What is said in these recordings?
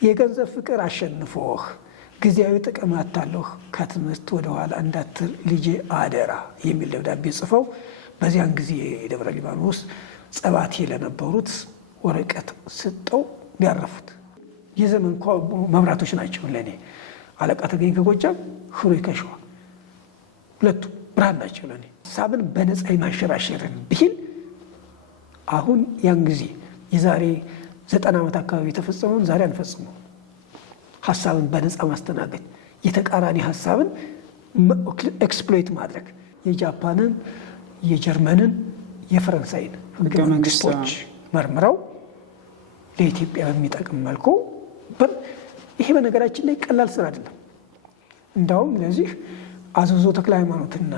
የገንዘብ ፍቅር አሸንፎህ ጊዜያዊ ጥቅም አታለህ ከትምህርት ወደ ኋላ እንዳትል ልጄ አደራ የሚል ደብዳቤ ጽፈው በዚያን ጊዜ ደብረ ሊባኖስ ጸባቴ ለነበሩት ወረቀት ሰጠው ያረፉት። የዘመን መብራቶች ናቸው ለኔ። አለቃ ተገኝ ከጎጃም፣ ህሩይ ከሸዋ ሁለቱ ብርሃን ናቸው ለኔ። ሀሳብን በነፃ ማንሸራሸርን ብሂል አሁን ያን ጊዜ የዛሬ 90 ዓመት አካባቢ የተፈጸመውን ዛሬ አንፈጽመው። ሀሳብን በነፃ ማስተናገድ፣ የተቃራኒ ሀሳብን ኤክስፕሎይት ማድረግ፣ የጃፓንን፣ የጀርመንን፣ የፈረንሳይን ህገ መንግስቶች መርምረው ለኢትዮጵያ በሚጠቅም መልኩ ይሄ በነገራችን ላይ ቀላል ስራ አይደለም። እንዳውም ለዚህ አዘዞ ተክለ ሃይማኖትና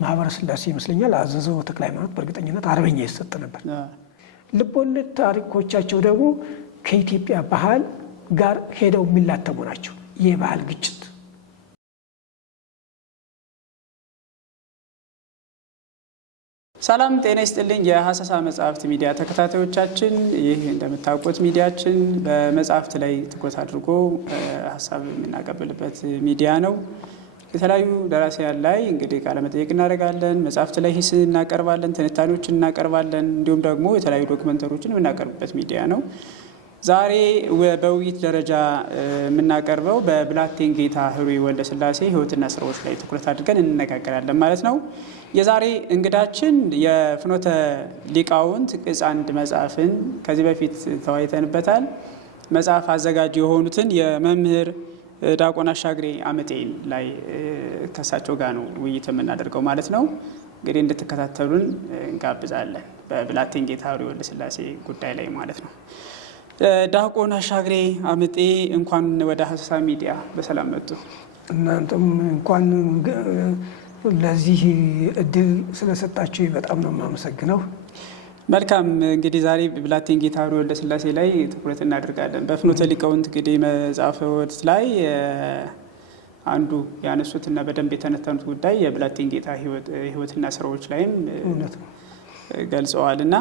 ማህበረ ስላሴ ይመስለኛል አዘዞ ተክለ ሃይማኖት በእርግጠኝነት አርበኛ ይሰጥ ነበር። ልቦለድ ታሪኮቻቸው ደግሞ ከኢትዮጵያ ባህል ጋር ሄደው የሚላተሙ ናቸው። የባህል ግጭት ሰላም ጤና ይስጥልኝ። የሀሰሳ መጽሐፍት ሚዲያ ተከታታዮቻችን፣ ይህ እንደምታውቁት ሚዲያችን በመጽሐፍት ላይ ትኩረት አድርጎ ሀሳብ የምናቀብልበት ሚዲያ ነው። የተለያዩ ደራሲያን ላይ እንግዲህ ቃለ መጠይቅ እናደርጋለን። መጽሐፍት ላይ ሂስ እናቀርባለን፣ ትንታኔዎችን እናቀርባለን። እንዲሁም ደግሞ የተለያዩ ዶክመንተሪዎችን የምናቀርብበት ሚዲያ ነው። ዛሬ በውይይት ደረጃ የምናቀርበው በብላቴን ጌታ ህሩይ ወልደስላሴ ህይወትና ስራዎች ላይ ትኩረት አድርገን እንነጋገራለን ማለት ነው። የዛሬ እንግዳችን የፍኖተ ሊቃውንት ቅጽ 1 መጽሐፍን ከዚህ በፊት ተወያይተንበታል። መጽሐፍ አዘጋጅ የሆኑትን የመምህር ዲያቆን አሻግሬ አመጤን ላይ ከሳቸው ጋር ነው ውይይት የምናደርገው ማለት ነው። እንግዲህ እንድትከታተሉን እንጋብዛለን። በብላቴን ጌታ ህሩይ ወልደስላሴ ጉዳይ ላይ ማለት ነው። ዲያቆን አሻግሬ አመጤ እንኳን ወደ ሀሰሳ ሚዲያ በሰላም መጡ። እናንተም እንኳን ለዚህ እድል ስለሰጣችሁ በጣም ነው የማመሰግነው። መልካም። እንግዲህ ዛሬ ብላቴን ጌታ ህሩይ ወልደስላሴ ላይ ትኩረት እናደርጋለን። በፍኖተ ሊቃውንት እንግዲህ መጽሐፍት ላይ አንዱ ያነሱትና በደንብ የተነተኑት ጉዳይ የብላቴን ጌታ ህይወትና ስራዎች ላይም ገልጸዋል እና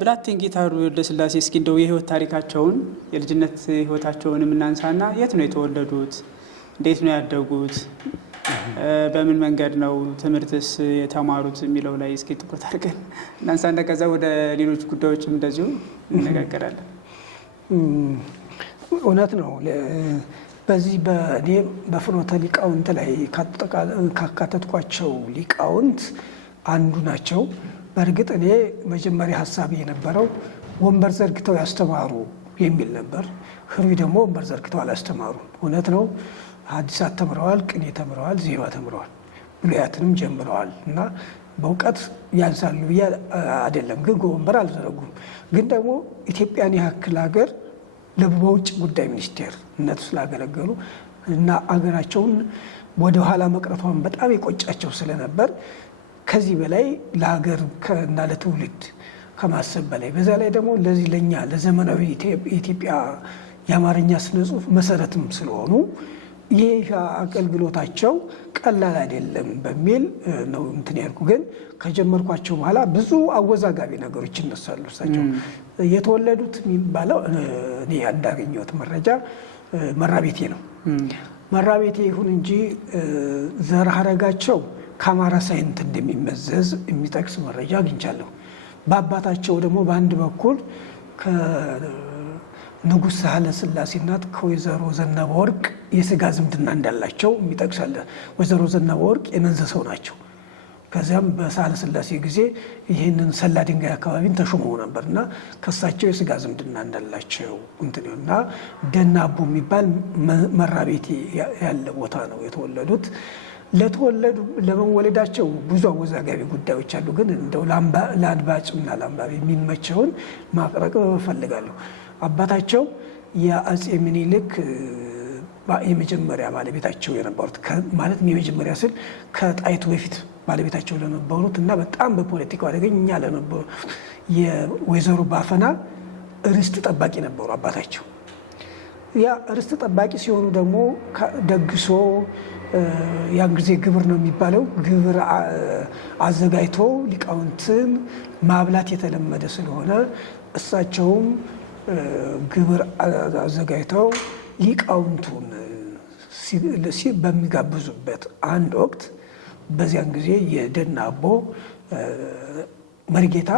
ብላቴን ጌታ ህሩይ ወልደስላሴ እስኪ እንደው የህይወት ታሪካቸውን የልጅነት ህይወታቸውን እናንሳና የት ነው የተወለዱት? እንዴት ነው ያደጉት? በምን መንገድ ነው ትምህርትስ የተማሩት የሚለው ላይ እስኪ ትኩረት አድርገን እናንሳና ከዛ ወደ ሌሎች ጉዳዮችም እንደዚሁ እንነጋገራለን። እውነት ነው። በዚህ በእኔ በፍኖተ ሊቃውንት ላይ ካካተትኳቸው ሊቃውንት አንዱ ናቸው። በእርግጥ እኔ መጀመሪያ ሀሳብ የነበረው ወንበር ዘርግተው ያስተማሩ የሚል ነበር። ህሩይ ደግሞ ወንበር ዘርግተው አላስተማሩ። እውነት ነው። ሐዲሳት ተምረዋል፣ ቅኔ ተምረዋል፣ ዜማ ተምረዋል፣ ብሉያትንም ጀምረዋል እና በእውቀት ያንሳሉ ብዬ አይደለም፣ ግን ወንበር አልዘረጉም። ግን ደግሞ ኢትዮጵያን ያክል ሀገር በውጭ ጉዳይ ሚኒስቴርነት ስላገለገሉ እና አገራቸውን ወደኋላ መቅረቷን በጣም የቆጫቸው ስለነበር ከዚህ በላይ ለሀገር እና ለትውልድ ከማሰብ በላይ በዛ ላይ ደግሞ ለዚህ ለኛ ለዘመናዊ ኢትዮጵያ የአማርኛ ስነ ጽሁፍ መሰረትም ስለሆኑ ይህ አገልግሎታቸው ቀላል አይደለም በሚል ነው እንትን ያልኩ። ግን ከጀመርኳቸው በኋላ ብዙ አወዛጋቢ ነገሮች ይነሳሉ። እሳቸው የተወለዱት የሚባለው እኔ እንዳገኘሁት መረጃ መራቤቴ ነው። መራቤቴ ይሁን እንጂ ዘር ሐረጋቸው ከአማራ ሳይንት እንደሚመዘዝ የሚጠቅስ መረጃ አግኝቻለሁ። በአባታቸው ደግሞ በአንድ በኩል ከንጉሥ ሳህለ ሥላሴ እናት ከወይዘሮ ዘነበ ወርቅ የስጋ ዝምድና እንዳላቸው የሚጠቅሳለ። ወይዘሮ ዘነበ ወርቅ የመንዘ ሰው ናቸው። ከዚያም በሳህለ ሥላሴ ጊዜ ይህንን ሰላ ድንጋይ አካባቢን ተሾመው ነበር እና ከሳቸው የስጋ ዝምድና እንዳላቸው እና ደናቦ የሚባል መራቤቴ ያለ ቦታ ነው የተወለዱት። ለመወለዳቸው ብዙ አወዛጋቢ ጉዳዮች አሉ። ግን እንደው ለአድማጭና ለአንባቢ የሚመቸውን ማቅረብ እፈልጋለሁ። አባታቸው የአጼ ምኒልክ የመጀመሪያ ባለቤታቸው የነበሩት ማለት የመጀመሪያ ስል ከጣይቱ በፊት ባለቤታቸው ለነበሩት እና በጣም በፖለቲካው አደገኛ ለነበሩ የወይዘሮ ባፈና ርስት ጠባቂ ነበሩ አባታቸው። ያ ርስት ጠባቂ ሲሆኑ ደግሞ ደግሶ ያን ጊዜ ግብር ነው የሚባለው፣ ግብር አዘጋጅቶ ሊቃውንትን ማብላት የተለመደ ስለሆነ እሳቸውም ግብር አዘጋጅተው ሊቃውንቱን በሚጋብዙበት አንድ ወቅት በዚያን ጊዜ የደናቦ መርጌታ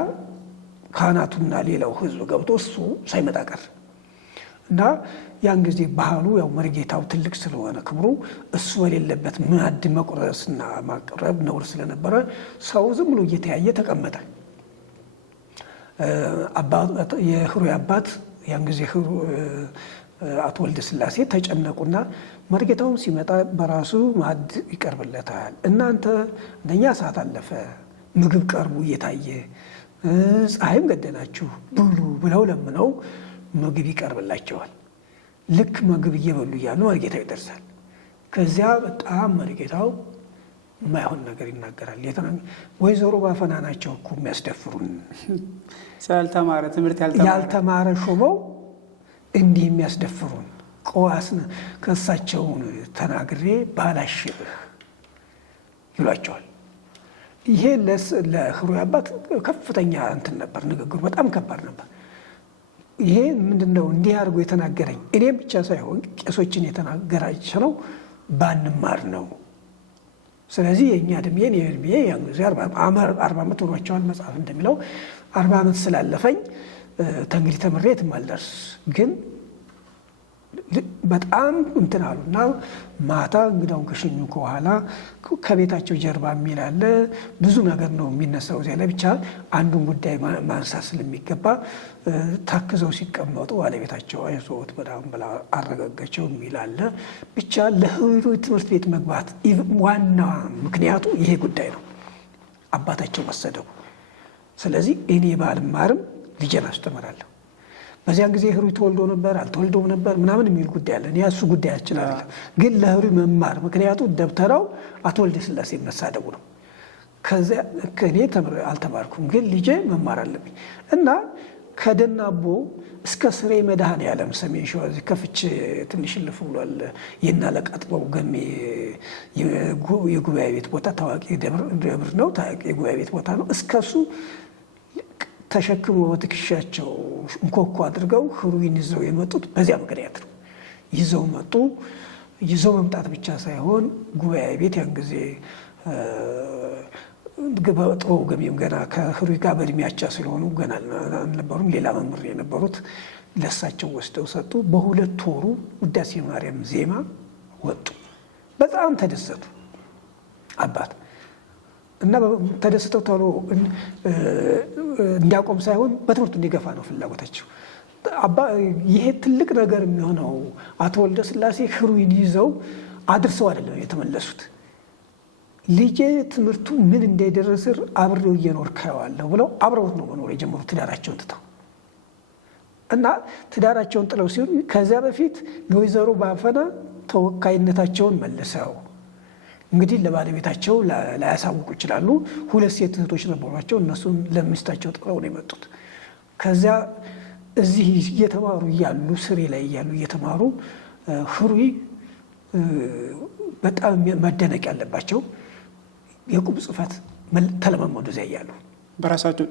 ካህናቱና ሌላው ሕዝብ ገብቶ እሱ ሳይመጣ ቀር እና ያን ጊዜ ባህሉ ያው መርጌታው ትልቅ ስለሆነ ክብሩ እሱ በሌለበት ማዕድ መቁረስና ማቅረብ ነውር ስለነበረ ሰው ዝም ብሎ እየተያየ ተቀመጠ። የህሩይ አባት ያን ጊዜ አቶ ወልደ ስላሴ ተጨነቁና መርጌታውን ሲመጣ በራሱ ማዕድ ይቀርብለታል፣ እናንተ እንደኛ ሰዓት አለፈ፣ ምግብ ቀርቡ እየታየ ፀሐይም ገደላችሁ ብሉ ብለው ለምነው ምግብ ይቀርብላቸዋል። ልክ ምግብ እየበሉ እያሉ መርጌታው ይደርሳል። ከዚያ በጣም መርጌታው የማይሆን ነገር ይናገራል። ወይዘሮ ባፈና ናቸው እኮ የሚያስደፍሩን፣ ስላልተማረ ትምህርት ያልተማረ ሾመው እንዲህ የሚያስደፍሩን ቀዋስን ከእሳቸውን ተናግሬ ባላሽብህ ይሏቸዋል። ይሄ ለህሩይ አባት ከፍተኛ እንትን ነበር፣ ንግግሩ በጣም ከባድ ነበር። ይሄ ምንድነው እንዲህ አድርጎ የተናገረኝ እኔም ብቻ ሳይሆን ቄሶችን የተናገራቸው ነው ባንማር ነው። ስለዚህ የእኛ እድሜ ያን ጊዜ 40 ዓመት ሆኗቸዋል። መጽሐፍ እንደሚለው 40 ዓመት ስላለፈኝ ተንግዲህ ተምሬ የትም አልደርስ፣ ግን በጣም እንትን አሉ እና ማታ እንግዳውን ከሸኙ ከኋላ ከቤታቸው ጀርባ የሚል አለ። ብዙ ነገር ነው የሚነሳው እዚያ ላይ። ብቻ አንዱን ጉዳይ ማንሳት ስለሚገባ ታክዘው ሲቀመጡ ባለቤታቸው አይዞት በጣም ብላ አረጋጋቸው የሚል አለ። ብቻ ለህሩይ ትምህርት ቤት መግባት ዋና ምክንያቱ ይሄ ጉዳይ ነው፣ አባታቸው መሰደቡ። ስለዚህ እኔ ባልማርም ልጄን አስተምራለሁ። በዚያን ጊዜ ህሩይ ተወልዶ ነበር አልተወልዶም ነበር ምናምን የሚል ጉዳይ አለ። እሱ ጉዳያችን አይደለም። ግን ለህሩይ መማር ምክንያቱ ደብተራው አቶ ወልደ ስላሴ መሳደቡ ነው። ከዚያ እኔ አልተማርኩም፣ ግን ልጄ መማር አለብኝ እና ከደናቦ እስከ ስሬ መድኃኔዓለም ሰሜን ሸዋ ከፍቼ ትንሽ ልፍ ብሏል። የእናለቃ ጥበቡ ገሜ የጉባኤ ቤት ቦታ ታዋቂ ደብር ነው፣ ታዋቂ የጉባኤ ቤት ቦታ ነው። እስከሱ ተሸክሞ በትከሻቸው እንኮኮ አድርገው ህሩይን ይዘው የመጡት በዚያ ምክንያት ነው። ይዘው መጡ። ይዘው መምጣት ብቻ ሳይሆን ጉባኤ ቤት ያን ጊዜ ጥበቡ ገሜም ገና ከህሩይ ጋር በእድሜያቻ ስለሆኑ ገና አልነበሩም። ሌላ መምህር የነበሩት ለሳቸው ወስደው ሰጡ። በ2 ወሩ ውዳሴ ማርያም ዜማ ወጡ። በጣም ተደሰቱ አባት እና ተደስተው ቶሎ እንዲያቆም ሳይሆን በትምህርቱ እንዲገፋ ነው ፍላጎታቸው። ይሄ ትልቅ ነገር የሚሆነው አቶ ወልደ ስላሴ ህሩይን ይዘው አድርሰው አይደለም የተመለሱት። ልጄ ትምህርቱ ምን እንዳይደረስ አብሬው እየኖር ካየዋለሁ ብለው አብረውት ነው መኖር የጀመሩት ትዳራቸውን ትተው እና ትዳራቸውን ጥለው ሲሆን ከዚያ በፊት ለወይዘሮ ባፈና ተወካይነታቸውን መልሰው እንግዲህ ለባለቤታቸው ላያሳውቁ ይችላሉ። 2 ሴት እህቶች ነበሯቸው። እነሱን ለሚስታቸው ጥለው ነው የመጡት። ከዚያ እዚህ እየተማሩ እያሉ ስሬ ላይ እያሉ እየተማሩ ህሩይ በጣም መደነቅ ያለባቸው የቁም ጽሕፈት ተለማመዱ። እዚያ እያሉ በራሳቸው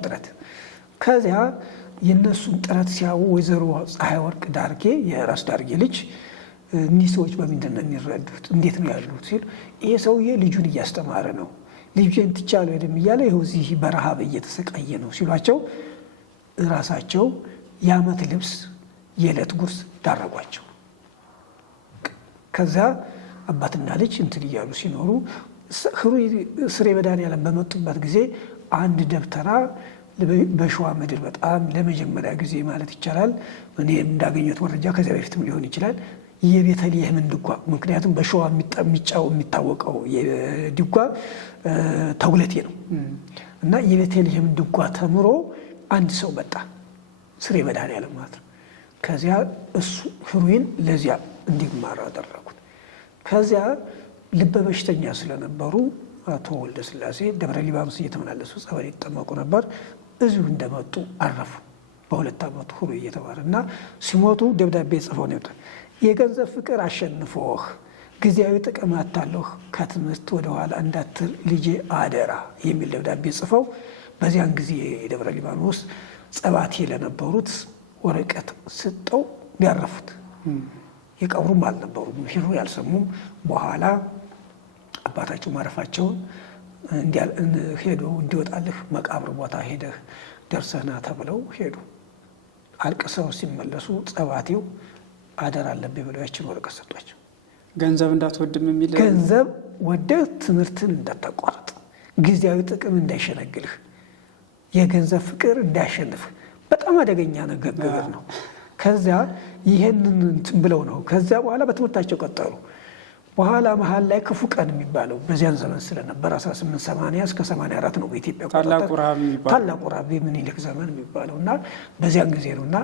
ጥረት ከዚያ የእነሱን ጥረት ሲያዩ ወይዘሮ ፀሐይ ወርቅ ዳርጌ የራስ ዳርጌ ልጅ እኒህ ሰዎች በምንድን ነው የሚረዱት? እንዴት ነው ያሉት? ሲል ይሄ ሰውዬ ልጁን እያስተማረ ነው፣ ልጄን ትቻለሁ ሄድም እያለ ይኸው እዚህ በረሃብ እየተሰቃየ ነው ሲሏቸው ራሳቸው የዓመት ልብስ የዕለት ጉርስ ዳረጓቸው። ከዛ አባትና ልጅ እንትን እያሉ ሲኖሩ ህሩይ ስሬ መድኃኔዓለም በመጡበት ጊዜ አንድ ደብተራ በሸዋ ምድር በጣም ለመጀመሪያ ጊዜ ማለት ይቻላል እኔ እንዳገኘሁት መረጃ ከዚያ በፊትም ሊሆን ይችላል የቤተልሔምን ድጓ፣ ምክንያቱም በሸዋ የሚታወቀው ድጓ ተጉለቴ ነው እና የቤተልሔምን ድጓ ተምሮ አንድ ሰው መጣ፣ ስሬ መድኃኔዓለም ማለት ነው። ከዚያ እሱ ህሩይን ለዚያ እንዲማር አደረጉት። ከዚያ ልበ በሽተኛ ስለነበሩ አቶ ወልደ ስላሴ ደብረ ሊባኖስ እየተመላለሱ ጸበል ይጠመቁ ነበር። እዚሁ እንደመጡ አረፉ። በ2 ዓመቱ ህሩይ እየተማረ እና ሲሞቱ ደብዳቤ ጽፈው ነው የገንዘብ ፍቅር አሸንፎህ ጊዜያዊ ጥቅም አታለህ ከትምህርት ወደኋላ እንዳትል ልጄ አደራ የሚል ደብዳቤ ጽፈው በዚያን ጊዜ የደብረ ሊባኖስ ጸባቴ ለነበሩት ወረቀት ስጠው ያረፉት። የቀብሩም አልነበሩም፣ ሂሩ ያልሰሙም። በኋላ አባታቸው ማረፋቸውን ሄዶ እንዲወጣልህ መቃብር ቦታ ሄደህ ደርሰህና ተብለው ሄዱ። አልቅሰው ሲመለሱ ጸባቴው አደራ አለብኝ ብለው ያችን ወረቀት ሰጧቸው። ገንዘብ እንዳትወድም የሚል ገንዘብ ወደህ ትምህርትን እንዳታቋርጥ፣ ጊዜያዊ ጥቅም እንዳይሸነግልህ፣ የገንዘብ ፍቅር እንዳያሸንፍህ። በጣም አደገኛ ነገር ነው። ከዚያ ይህንን እንትን ብለው ነው። ከዚያ በኋላ በትምህርታቸው ቀጠሉ። በኋላ መሀል ላይ ክፉ ቀን የሚባለው በዚያን ዘመን ስለነበር 1880 እስከ 84 ነው በኢትዮጵያ ታላቁ ረሃብ ምኒልክ ዘመን የሚባለው እና በዚያን ጊዜ ነው እና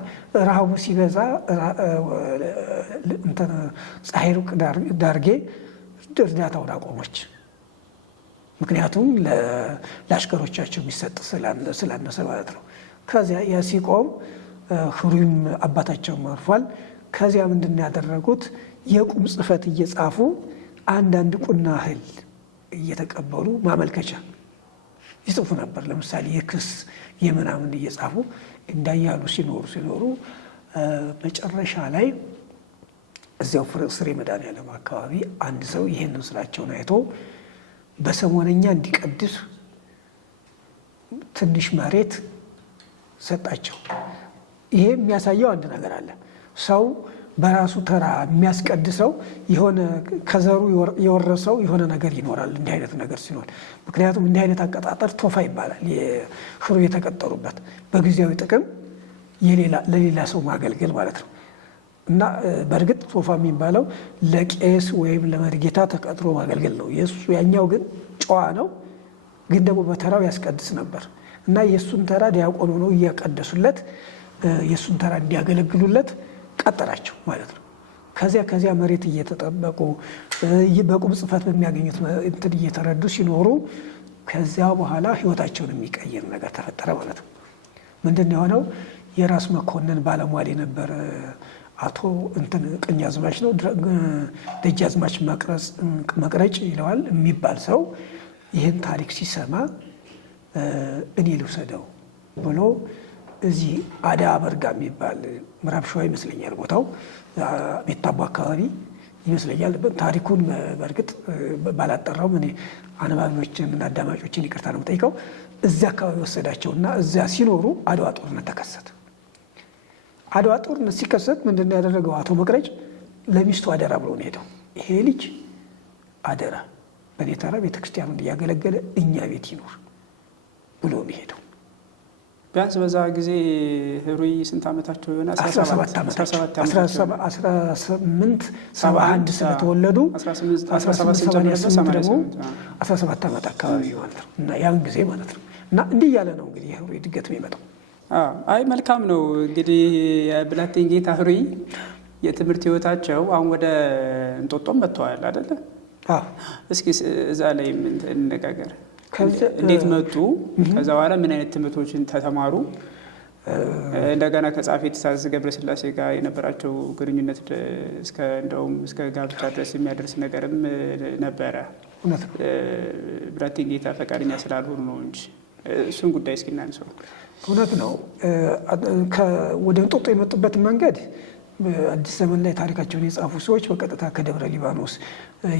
ረሃቡ ሲበዛ ፀሐይ ሩቅ ዳርጌ እርዳታውን አቆመች። ምክንያቱም ለአሽከሮቻቸው የሚሰጥ ስላነሰ ማለት ነው። ከዚያ ያ ሲቆም ህሩይም አባታቸው አርፏል። ከዚያ ምንድን ያደረጉት የቁም ጽሕፈት እየጻፉ አንዳንድ ቁና እህል እየተቀበሉ ማመልከቻ ይጽፉ ነበር። ለምሳሌ የክስ የምናምን እየጻፉ እንዳያሉ ሲኖሩ መጨረሻ ላይ እዚያው ስሬ መድኃኔዓለም አካባቢ አንድ ሰው ይሄንን ስራቸውን አይቶ በሰሞነኛ እንዲቀድስ ትንሽ መሬት ሰጣቸው። ይሄ የሚያሳየው አንድ ነገር አለ። ሰው በራሱ ተራ የሚያስቀድሰው የሆነ ከዘሩ የወረሰው የሆነ ነገር ይኖራል። እንዲህ አይነት ነገር ሲኖር፣ ምክንያቱም እንዲህ አይነት አቀጣጠር ቶፋ ይባላል። ህሩ የተቀጠሩበት በጊዜያዊ ጥቅም ለሌላ ሰው ማገልገል ማለት ነው። እና በእርግጥ ቶፋ የሚባለው ለቄስ ወይም ለመርጌታ ተቀጥሮ ማገልገል ነው። የእሱ ያኛው ግን ጨዋ ነው፣ ግን ደግሞ በተራው ያስቀድስ ነበር እና የእሱን ተራ ዲያቆን ሆነው እያቀደሱለት የእሱን ተራ እንዲያገለግሉለት ቀጠራቸው ማለት ነው። ከዚያ መሬት እየተጠበቁ በቁም ጽሕፈት በሚያገኙት እንትን እየተረዱ ሲኖሩ ከዚያ በኋላ ህይወታቸውን የሚቀይር ነገር ተፈጠረ ማለት ነው። ምንድን የሆነው የራስ መኮንን ባለሟል የነበረ አቶ ቀኛዝማች ነው ደጃዝማች መቅረጭ ይለዋል የሚባል ሰው ይህን ታሪክ ሲሰማ እኔ ልውሰደው ብሎ እዚህ አዳ በርጋ የሚባል ምዕራብ ሸዋ ይመስለኛል ቦታው ቤታቦ አካባቢ ይመስለኛል። ታሪኩን በእርግጥ ባላጠራውም እኔ አንባቢዎችን እና አዳማጮችን ይቅርታ ነው የምጠይቀው። እዚያ አካባቢ ወሰዳቸው እና እዚያ ሲኖሩ አድዋ ጦርነት ተከሰተ። አድዋ ጦርነት ሲከሰት ምንድን ያደረገው አቶ መቅረጭ ለሚስቱ አደራ ብሎ ነው ሄደው፣ ይሄ ልጅ አደራ በእኔ ተራ ቤተክርስቲያኑን እያገለገለ እኛ ቤት ይኖር ብሎ ነው ሄደው። ቢያንስ በዛ ጊዜ ህሩይ ስንት ዓመታቸው ይሆናል? 17 1871 ስለተወለዱ 1888 ደግሞ 17 ዓመት አካባቢ ማለት ነው። እና ያን ጊዜ ማለት ነው። እና እንዲህ እያለ ነው እንግዲህ ህሩይ ድገት የሚመጣው። አይ መልካም ነው እንግዲህ የብላቴን ጌታ ህሩይ የትምህርት ህይወታቸው አሁን ወደ እንጦጦም መጥተዋል አይደለ? እስኪ እዛ ላይ እንነጋገር። እንዴት መጡ? ከዛ በኋላ ምን አይነት ትምህርቶችን ተማሩ? እንደገና ከጸሐፌ ትእዛዝ ገብረስላሴ ጋር የነበራቸው ግንኙነት እንደውም እስከ ጋብቻ ድረስ የሚያደርስ ነገርም ነበረ። ብላቴን ጌታ ፈቃደኛ ስላልሆኑ ነው እንጂ እሱን ጉዳይ እስኪ እናንሳው። እውነት ነው። ወደ እንጦጦ የመጡበት መንገድ አዲስ ዘመን ላይ ታሪካቸውን የጻፉ ሰዎች በቀጥታ ከደብረ ሊባኖስ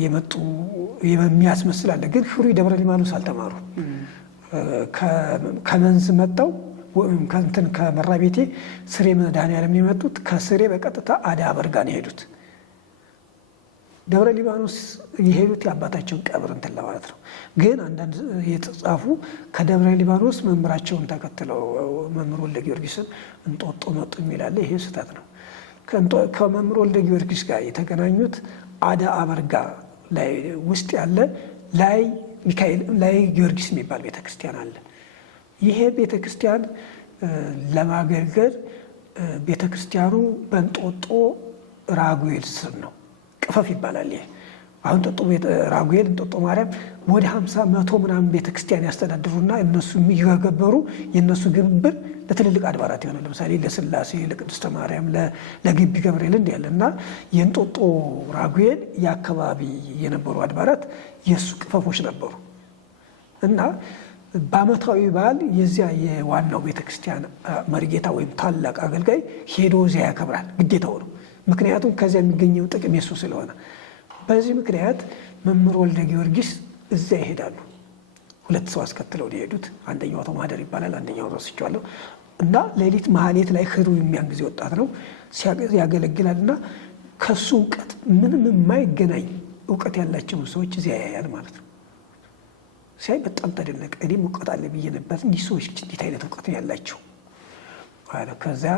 የመጡ የሚያስመስል አለ። ግን ህሩይ ደብረ ሊባኖስ አልተማሩ። ከመንዝ መጣው ከመራቤቴ ስሬ መድኃኔዓለም የመጡት ከስሬ በቀጥታ አዳ በርጋ ነው የሄዱት። ደብረ ሊባኖስ የሄዱት የአባታቸውን ቀብር እንትን ለማለት ነው። ግን አንዳንድ የተጻፉ ከደብረ ሊባኖስ መምህራቸውን ተከትለው መምህር ወልደ ጊዮርጊስን እንጦጦ መጡ የሚላለ ይሄ ስህተት ነው። ከመምህር ወልደ ጊዮርጊስ ጋር የተገናኙት አዳ አበርጋ ላይ ውስጥ ያለ ላይ ሚካኤል ላይ ጊዮርጊስ የሚባል ቤተክርስቲያን አለ። ይሄ ቤተክርስቲያን ለማገልገል ቤተክርስቲያኑ በእንጦጦ ራጉኤል ስር ነው። ቅፈፍ ይባላል። ይሄ አሁን እንጦጦ ራጉኤል እንጦጦ ማርያም ወደ 50-100 ምናምን ቤተክርስቲያን ያስተዳድሩና እነሱ የሚገበሩ የእነሱ ግብር ለትልልቅ አድባራት ይሆናል። ለምሳሌ ለስላሴ፣ ለቅድስተ ማርያም፣ ለግቢ ገብርኤል እንዲህ ያለ እና የእንጦጦ ራጉኤል የአካባቢ የነበሩ አድባራት የእሱ ቅፈፎች ነበሩ እና በዓመታዊ በዓል የዚያ የዋናው ቤተክርስቲያን መሪጌታ ወይም ታላቅ አገልጋይ ሄዶ እዚያ ያከብራል፣ ግዴታው ነው። ምክንያቱም ከዚያ የሚገኘው ጥቅም የሱ ስለሆነ። በዚህ ምክንያት መምህር ወልደ ጊዮርጊስ እዚያ ይሄዳሉ። 2 ሰው አስከትለው የሄዱት፣ አንደኛው አቶ ማህደር ይባላል፣ አንደኛው ረስቼዋለሁ። እና ሌሊት ማህሌት ላይ ህሩይ የሚያን ጊዜ ወጣት ነው ያገለግላል። እና ከሱ እውቀት ምንም የማይገናኝ እውቀት ያላቸውን ሰዎች እዚያ ያያል ማለት ነው። ሲያይ በጣም ተደነቀ። እኔም እውቀት አለ ብዬ ነበር፣ እንዲህ ሰዎች እንዴት አይነት እውቀት ያላቸው። ከዚያ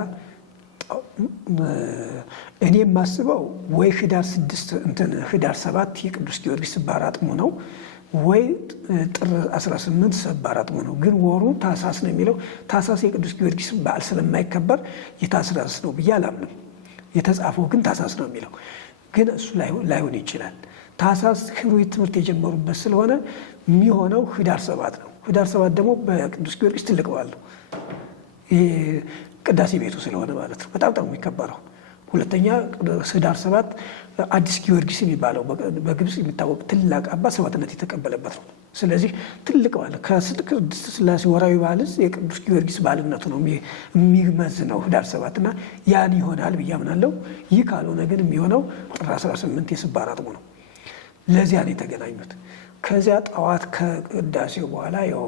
እኔ የማስበው ወይ ህዳር 7 የቅዱስ ጊዮርጊስ ስባር አጥሙ ነው ወይ ጥር 18 ሰባር አጥሙ ነው። ግን ወሩ ታኅሳስ ነው የሚለው። ታኅሳስ የቅዱስ ጊዮርጊስ በዓል ስለማይከበር የታኅሳስ ነው ብዬ አላምንም። የተጻፈው ግን ታኅሳስ ነው የሚለው። ግን እሱ ላይሆን ይችላል። ታኅሳስ ህሩይ ትምህርት የጀመሩበት ስለሆነ የሚሆነው ህዳር 7 ነው። ህዳር 7 ደግሞ በቅዱስ ጊዮርጊስ ትልቅ በዓል ነው። ቅዳሴ ቤቱ ስለሆነ ማለት ነው። በጣም ነው የሚከበረው። ሁለተኛ ህዳር 7 አዲስ ጊዮርጊስ የሚባለው በግብፅ የሚታወቅ ትልቅ አባት ሰማዕትነት የተቀበለበት ነው። ስለዚህ ትልቅ በዓል ከቅድስት ሥላሴ ወርሃዊ በዓል የቅዱስ ጊዮርጊስ በዓልነቱ ነው የሚመዝነው ህዳር 7 እና ያን ይሆናል ብዬ አምናለሁ። ይህ ካልሆነ ግን የሚሆነው ጥር 18 የስባር አጥሙ ነው። ለዚያ ነው የተገናኙት። ከዚያ ጠዋት ከቅዳሴው በኋላ ያው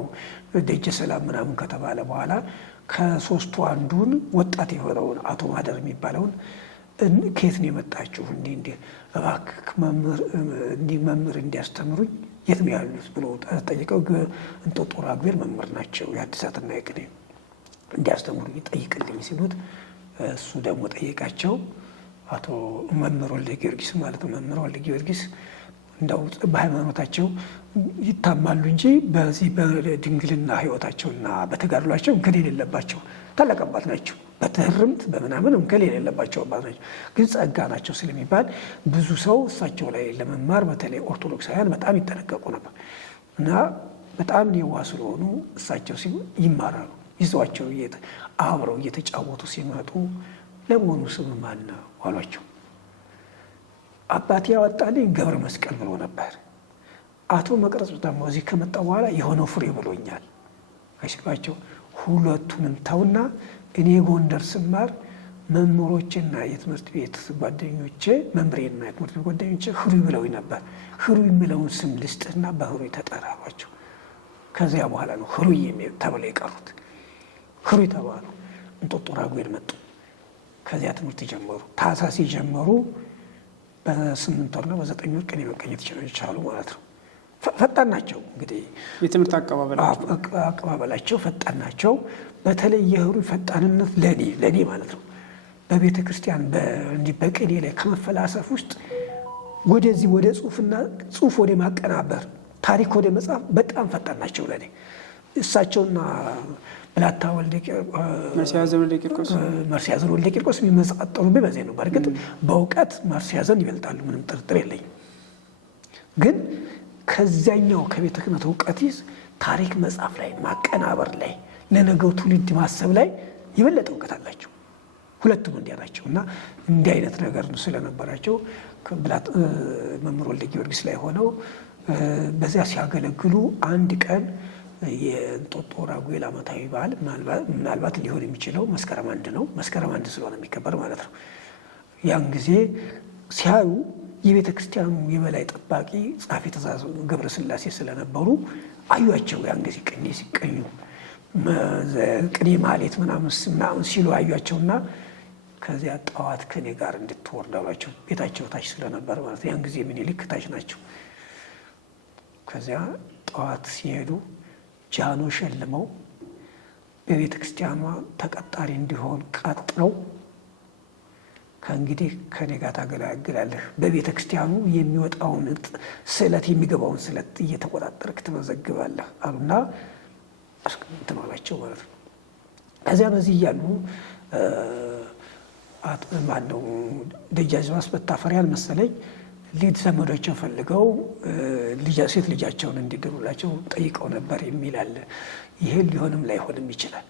ደጀ ሰላም ምናምን ከተባለ በኋላ ከ3ቱ አንዱን ወጣት የሆነውን አቶ ማህደር የሚባለውን ከየት ነው የመጣችሁ? እንዲህ እባክህ መምህር እንዲያስተምሩኝ የት ነው ያሉት ብሎ ጠይቀው፣ እንጦጦ ራጉኤል መምህር ናቸው የሐዲሳትና የቅኔ እንዲያስተምሩኝ ጠይቅልኝ ሲሉት፣ እሱ ደግሞ ጠየቃቸው። አቶ መምህር ወልደ ጊዮርጊስ ማለት ነው። መምህር ወልደ ጊዮርጊስ እንደው በሃይማኖታቸው ይታማሉ እንጂ በዚህ በድንግልና ሕይወታቸውና በተጋድሏቸው እንከን የሌለባቸው ታላቅ አባት ናቸው። በትህርምት በምናምን እንከን የሌለባቸው አባት ናቸው። ግን ጸጋ ናቸው ስለሚባል ብዙ ሰው እሳቸው ላይ ለመማር በተለይ ኦርቶዶክሳውያን በጣም ይጠነቀቁ ነበር እና በጣም የዋህ ስለሆኑ እሳቸው ይማራሉ። ይዘዋቸው አብረው እየተጫወቱ ሲመጡ ለመሆኑ ስም ማን ነው አሏቸው። አባቴ ያወጣልኝ ገብረ መስቀል ብሎ ነበር። አቶ መቅረጹ ደግሞ እዚህ ከመጣ በኋላ የሆነው ፍሬ ብሎኛል አይስሏቸው። ሁለቱንም ተውና እኔ ጎንደር ስማር መምህሮቼና የትምህርት ቤት ጓደኞቼ መምህሬና የትምህርት ቤት ጓደኞቼ ህሩይ ብለውኝ ነበር። ህሩይ የሚለውን ስም ልስጥና በህሩይ ተጠራሯቸው። ከዚያ በኋላ ነው ህሩይ ተብለው የቀሩት። ህሩይ ተባሉ። እንጦጦ ራጉኤል መጡ። ከዚያ ትምህርት ጀመሩ። ታኅሳስ ጀመሩ። በ8 ወርና በ9 ወር ቅኔ መቀኘት ይችላሉ ማለት ነው። ፈጣን ናቸው። እንግዲህ የትምህርት አቀባበላቸው ፈጣን ናቸው። በተለይ የህሩይ ፈጣንነት ለእኔ ማለት ነው በቤተ ክርስቲያን በቅኔ ላይ ከመፈላሰፍ ውስጥ ወደዚህ ወደ ጽሁፍ ወደ ማቀናበር ታሪክ ወደ መጻፍ በጣም ፈጣን ናቸው ለእኔ። እሳቸውና ብላታ መርስዔያዘን ወልደ ቂርቆስ የሚመሳጠሩብኝ በዚህ ነው። በእርግጥ በእውቀት መርስዔያዘን ይበልጣሉ፣ ምንም ጥርጥር የለኝም። ግን ከዚያኛው ከቤተ ክህነት እውቀት ታሪክ መጻፍ ላይ ማቀናበር ላይ ለነገው ትውልድ ማሰብ ላይ የበለጠ እውቀት አላቸው። ሁለቱም እንዲያ ናቸው እና እንዲህ አይነት ነገር ስለነበራቸው መምህር ወልደ ጊዮርጊስ ላይ ሆነው በዚያ ሲያገለግሉ አንድ ቀን የእንጦጦ ራጉኤል ዓመታዊ በዓል ምናልባት ሊሆን የሚችለው መስከረም 1 ነው። መስከረም 1 ስለሆነ የሚከበር ማለት ነው። ያን ጊዜ ሲያዩ የቤተ ክርስቲያኑ የበላይ ጠባቂ ጸሐፌ ትእዛዝ ገብረ ሥላሴ ስለነበሩ አዩአቸው። ያን ጊዜ ቅኔ ሲቀኙ ቅኔ ማህሌት ምናምን ሲሉ አዩአቸውና ከዚያ ጠዋት ከኔ ጋር እንድትወርድ አሏቸው። ቤታቸው ታች ስለነበር ማለት ያን ጊዜ ምኒልክ ታች ናቸው። ከዚያ ጠዋት ሲሄዱ ጃኖ ሸልመው በቤተ ክርስቲያኗ ተቀጣሪ እንዲሆን ቀጥረው ከእንግዲህ ከኔ ጋር ታገለግላለህ፣ በቤተ ክርስቲያኑ የሚወጣውን ስዕለት የሚገባውን ስዕለት እየተቆጣጠርክ ትመዘግባለህ አሉና እንትን አላቸው ማለት ነው። ከዚያ በዚህ እያሉ ማነው ደጃዝማች መታፈሪያን መሰለኝ ልጅ ዘመዶቸው ፈልገው ሴት ልጃቸውን እንዲድሩላቸው ጠይቀው ነበር የሚል አለ። ይሄ ሊሆንም ላይሆንም ይችላል።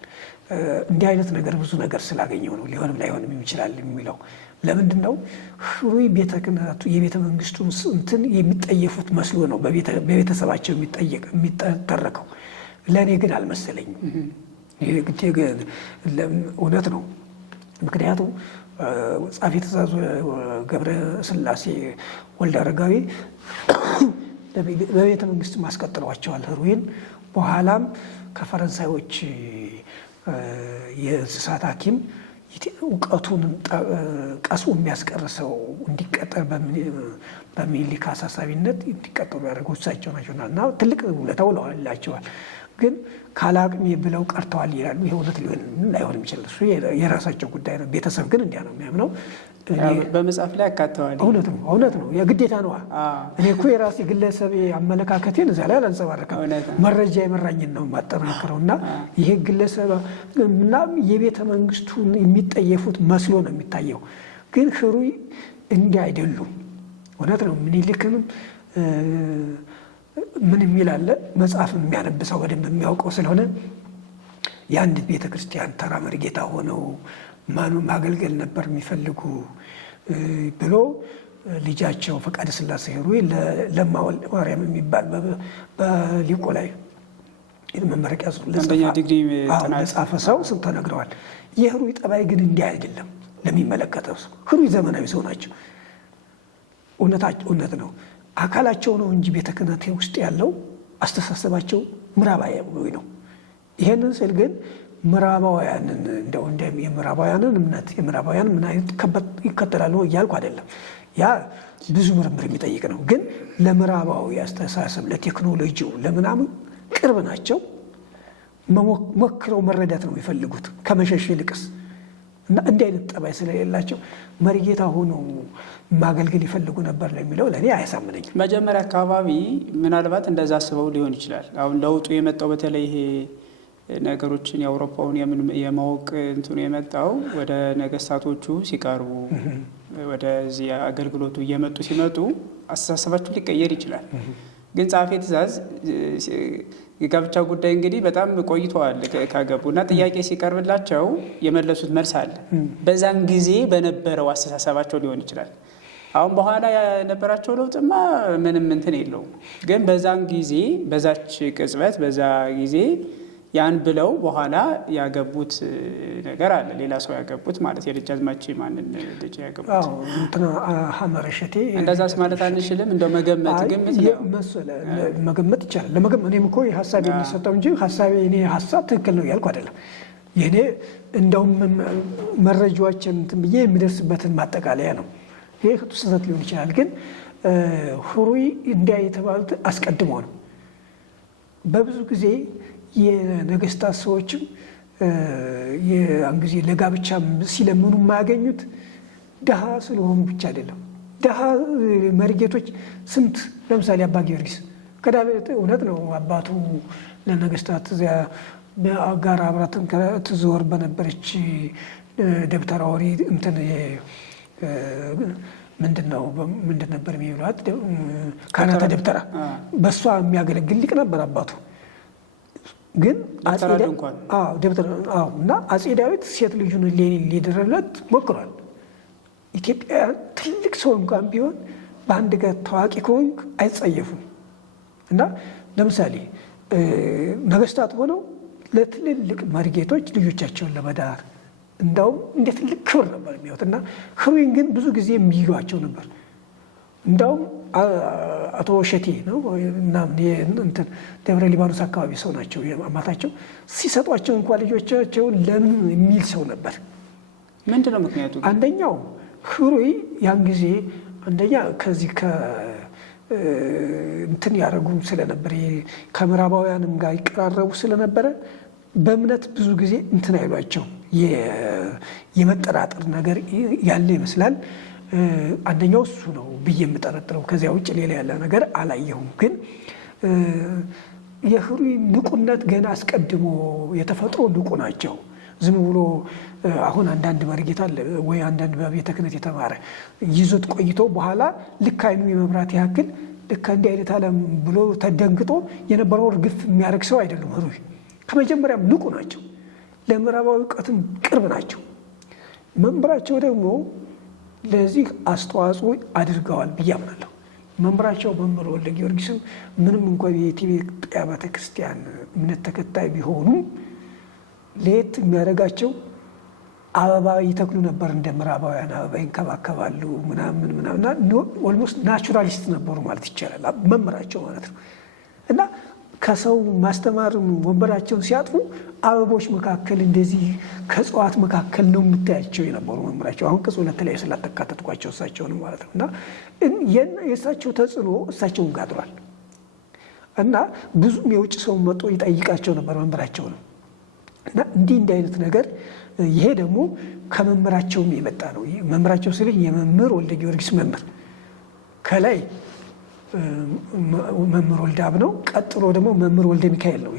እንዲህ አይነት ነገር ብዙ ነገር ስላገኘው ነው ሊሆንም ላይሆንም ይችላል የሚለው። ለምንድን ነው ህሩይ ቤተ ክህነቱ የቤተ መንግስቱን እንትን የሚጠየፉት መስሎ ነው በቤተሰባቸው የሚተረከው። ለእኔ ግን አልመሰለኝም። እውነት ነው። ምክንያቱም ጸሐፌ ትእዛዝ ገብረ ሥላሴ ወልደ አረጋዊ በቤተ መንግስት ማስቀጥለዋቸዋል ህሩይን። በኋላም ከፈረንሳዮች የእንስሳት ሐኪም እውቀቱን ቀስሞ የሚያስቀርሰው እንዲቀጠር በሚኒሊክ አሳሳቢነት እንዲቀጠሩ ያደረጉ እሳቸው ናቸውና እና ትልቅ ውለታ ውለዋላቸዋል። ግን ካላቅሜ ብለው ቀርተዋል ይላሉ። ይህ እውነት ላይሆን ይችላል። እሱ የራሳቸው ጉዳይ ነው። ቤተሰብ ግን እንዲያ ነው የሚያምነው። በመጽሐፍ ላይ ያካተዋል። እውነት ነው። የግዴታ ነዋ። እኔ እኮ የራሴ ግለሰብ አመለካከቴን እዛ ላይ አላንጸባረቅም። መረጃ የመራኝን ነው የማጠናክረው እና ይሄ ግለሰብ እና የቤተ መንግስቱን የሚጠየፉት መስሎ ነው የሚታየው። ግን ህሩይ እንዲህ አይደሉም። እውነት ነው። ምኒልክንም ምን የሚል አለ መጽሐፍን የሚያነብሰው በደንብ የሚያውቀው ስለሆነ የአንድ ቤተ ክርስቲያን ተራ መርጌታ ሆነው ማገልገል ነበር የሚፈልጉ ብሎ ልጃቸው ፈቃደ ሥላሴ ህሩይ ለማ ወልደ ማርያም የሚባል በሊቆ ላይ መመረቂያ ለጻፈ ሰው ስም ተነግረዋል። የህሩይ ጠባይ ግን እንዲህ አይደለም። ለሚመለከተው ሰው ህሩይ ዘመናዊ ሰው ናቸው። እውነት ነው። አካላቸው ነው እንጂ ቤተ ክህነት ውስጥ ያለው አስተሳሰባቸው ምዕራባዊ ነው። ይሄንን ስል ግን ምዕራባውያንን እንደው የምዕራባውያንን እምነት የምዕራባውያን ምን አይነት ይከተላሉ እያልኩ አይደለም። ያ ብዙ ምርምር የሚጠይቅ ነው። ግን ለምዕራባዊ አስተሳሰብ ለቴክኖሎጂው ለምናምን ቅርብ ናቸው። ሞክረው መረዳት ነው የሚፈልጉት ከመሸሽ ይልቅስ እና እንዲህ አይነት ጠባይ ስለሌላቸው መሪጌታ ሆነው ማገልገል ይፈልጉ ነበር ለሚለው ለእኔ አያሳምነኝም። መጀመሪያ አካባቢ ምናልባት እንደዛ አስበው ሊሆን ይችላል። አሁን ለውጡ የመጣው በተለይ ይሄ ነገሮችን የአውሮፓውን የማወቅ እንትኑ የመጣው ወደ ነገስታቶቹ ሲቀርቡ ወደዚህ አገልግሎቱ እየመጡ ሲመጡ አስተሳሰባቸው ሊቀየር ይችላል። ግን ጸሐፌ ትእዛዝ የጋብቻ ጉዳይ እንግዲህ በጣም ቆይተዋል ካገቡ እና ጥያቄ ሲቀርብላቸው የመለሱት መልስ አለ። በዛን ጊዜ በነበረው አስተሳሰባቸው ሊሆን ይችላል። አሁን በኋላ የነበራቸው ለውጥማ ምንም እንትን የለውም። ግን በዛን ጊዜ በዛች ቅጽበት በዛ ጊዜ ያን ብለው በኋላ ያገቡት ነገር አለ። ሌላ ሰው ያገቡት ማለት የደጃዝማች ማንን ልጅ ያገቡት ሐመረሸቴ እንደዛስ ማለት አንችልም። እንደው መገመት መገመት ይቻላል። ለመገመት እኔም እኮ ሀሳብ የሚሰጠው እንጂ ሀሳቤ እኔ ሀሳብ ትክክል ነው ያልኩ አይደለም። የእኔ እንደውም መረጃዎችን እንትን ብዬ የሚደርስበትን ማጠቃለያ ነው። ይህ ስህተት ሊሆን ይችላል። ግን ህሩይ እንዲያ የተባሉት አስቀድሞ ነው። በብዙ ጊዜ የነገስታት ሰዎችም ያን ጊዜ ለጋብቻ ሲለምኑ የማያገኙት ድሃ ስለሆኑ ብቻ አይደለም። ድሃ መርጌቶች ስንት ለምሳሌ አባ ጊዮርጊስ ከዳዊት እውነት ነው አባቱ ለነገስታት እዚያ ጋር አብራትን ትዞር በነበረች ደብተራ ወሪ እንትን ምንድን ነበር የሚብሏት ካህናተ ደብተራ በእሷ የሚያገለግል ሊቅ ነበር አባቱ። ግን እና አጼ ዳዊት ሴት ልጁን ሊድርለት ሞክሯል። ኢትዮጵያውያን ትልቅ ሰው እንኳን ቢሆን በአንድ ጋር ታዋቂ ከሆንክ አይጸየፉም። እና ለምሳሌ ነገስታት ሆነው ለትልልቅ መርጌቶች ልጆቻቸውን ለመዳር እንዳውም እንደ ትልቅ ክብር ነበር የሚያዩት። እና ህሩይን ግን ብዙ ጊዜ የሚይሏቸው ነበር። እንዳውም አቶ ሸቴ ነው እንትን ደብረ ሊባኖስ አካባቢ ሰው ናቸው። አማታቸው ሲሰጧቸው እንኳን ልጆቻቸውን ለምን የሚል ሰው ነበር። ምንድን ነው ምክንያቱ? አንደኛው ህሩይ ያን ጊዜ አንደኛ ከዚህ እንትን ያደረጉ ስለነበር ከምዕራባውያንም ጋር ይቀራረቡ ስለነበረ በእምነት ብዙ ጊዜ እንትን አይሏቸው የመጠራጠር ነገር ያለ ይመስላል። አንደኛው እሱ ነው ብዬ የምጠረጥረው። ከዚያ ውጭ ሌላ ያለ ነገር አላየሁም። ግን የህሩይ ንቁነት ገና አስቀድሞ የተፈጥሮ ንቁ ናቸው። ዝም ብሎ አሁን አንዳንድ መርጌታ አለ ወይ አንዳንድ በቤተ ክህነት የተማረ ይዞት ቆይቶ በኋላ ልክ አይኑ የመብራት ያክል ልክ እንዲህ አይነት ዓለም ብሎ ተደንግጦ የነበረው እርግፍ የሚያደርግ ሰው አይደሉም። ህሩይ ከመጀመሪያም ንቁ ናቸው። ለምዕራባዊ እውቀትም ቅርብ ናቸው። መምህራቸው ደግሞ ለዚህ አስተዋጽኦ አድርገዋል ብዬ አምናለሁ። መምህራቸው መምህር ወልደ ጊዮርጊስም ምንም እንኳን የኢትዮጵያ ቤተክርስቲያን እምነት ተከታይ ቢሆኑም ለየት የሚያደርጋቸው አበባ ይተክሉ ነበር። እንደ ምዕራባውያን አበባ ይንከባከባሉ ምናምን ኦልሞስት ናቹራሊስት ነበሩ ማለት ይቻላል መምህራቸው ማለት ነው። እና ከሰው ማስተማር ወንበራቸውን ሲያጥፉ አበቦች መካከል እንደዚህ ከእጽዋት መካከል ነው የምታያቸው የነበሩ መምህራቸው። አሁን ቅጽ ሁለት ላይ ስላተካተትኳቸው እሳቸውንም ማለት ነው። እና የእሳቸው ተጽዕኖ እሳቸውን ጋድሯል። እና ብዙም የውጭ ሰው መጥቶ ይጠይቃቸው ነበር መምህራቸው ነው። እና እንዲህ አይነት ነገር ይሄ ደግሞ ከመምህራቸውም የመጣ ነው። መምህራቸው ስል የመምህር ወልደ ጊዮርጊስ መምህር ከላይ መምህር ወልደአብ ነው። ቀጥሎ ደግሞ መምህር ወልደ ሚካኤል ነው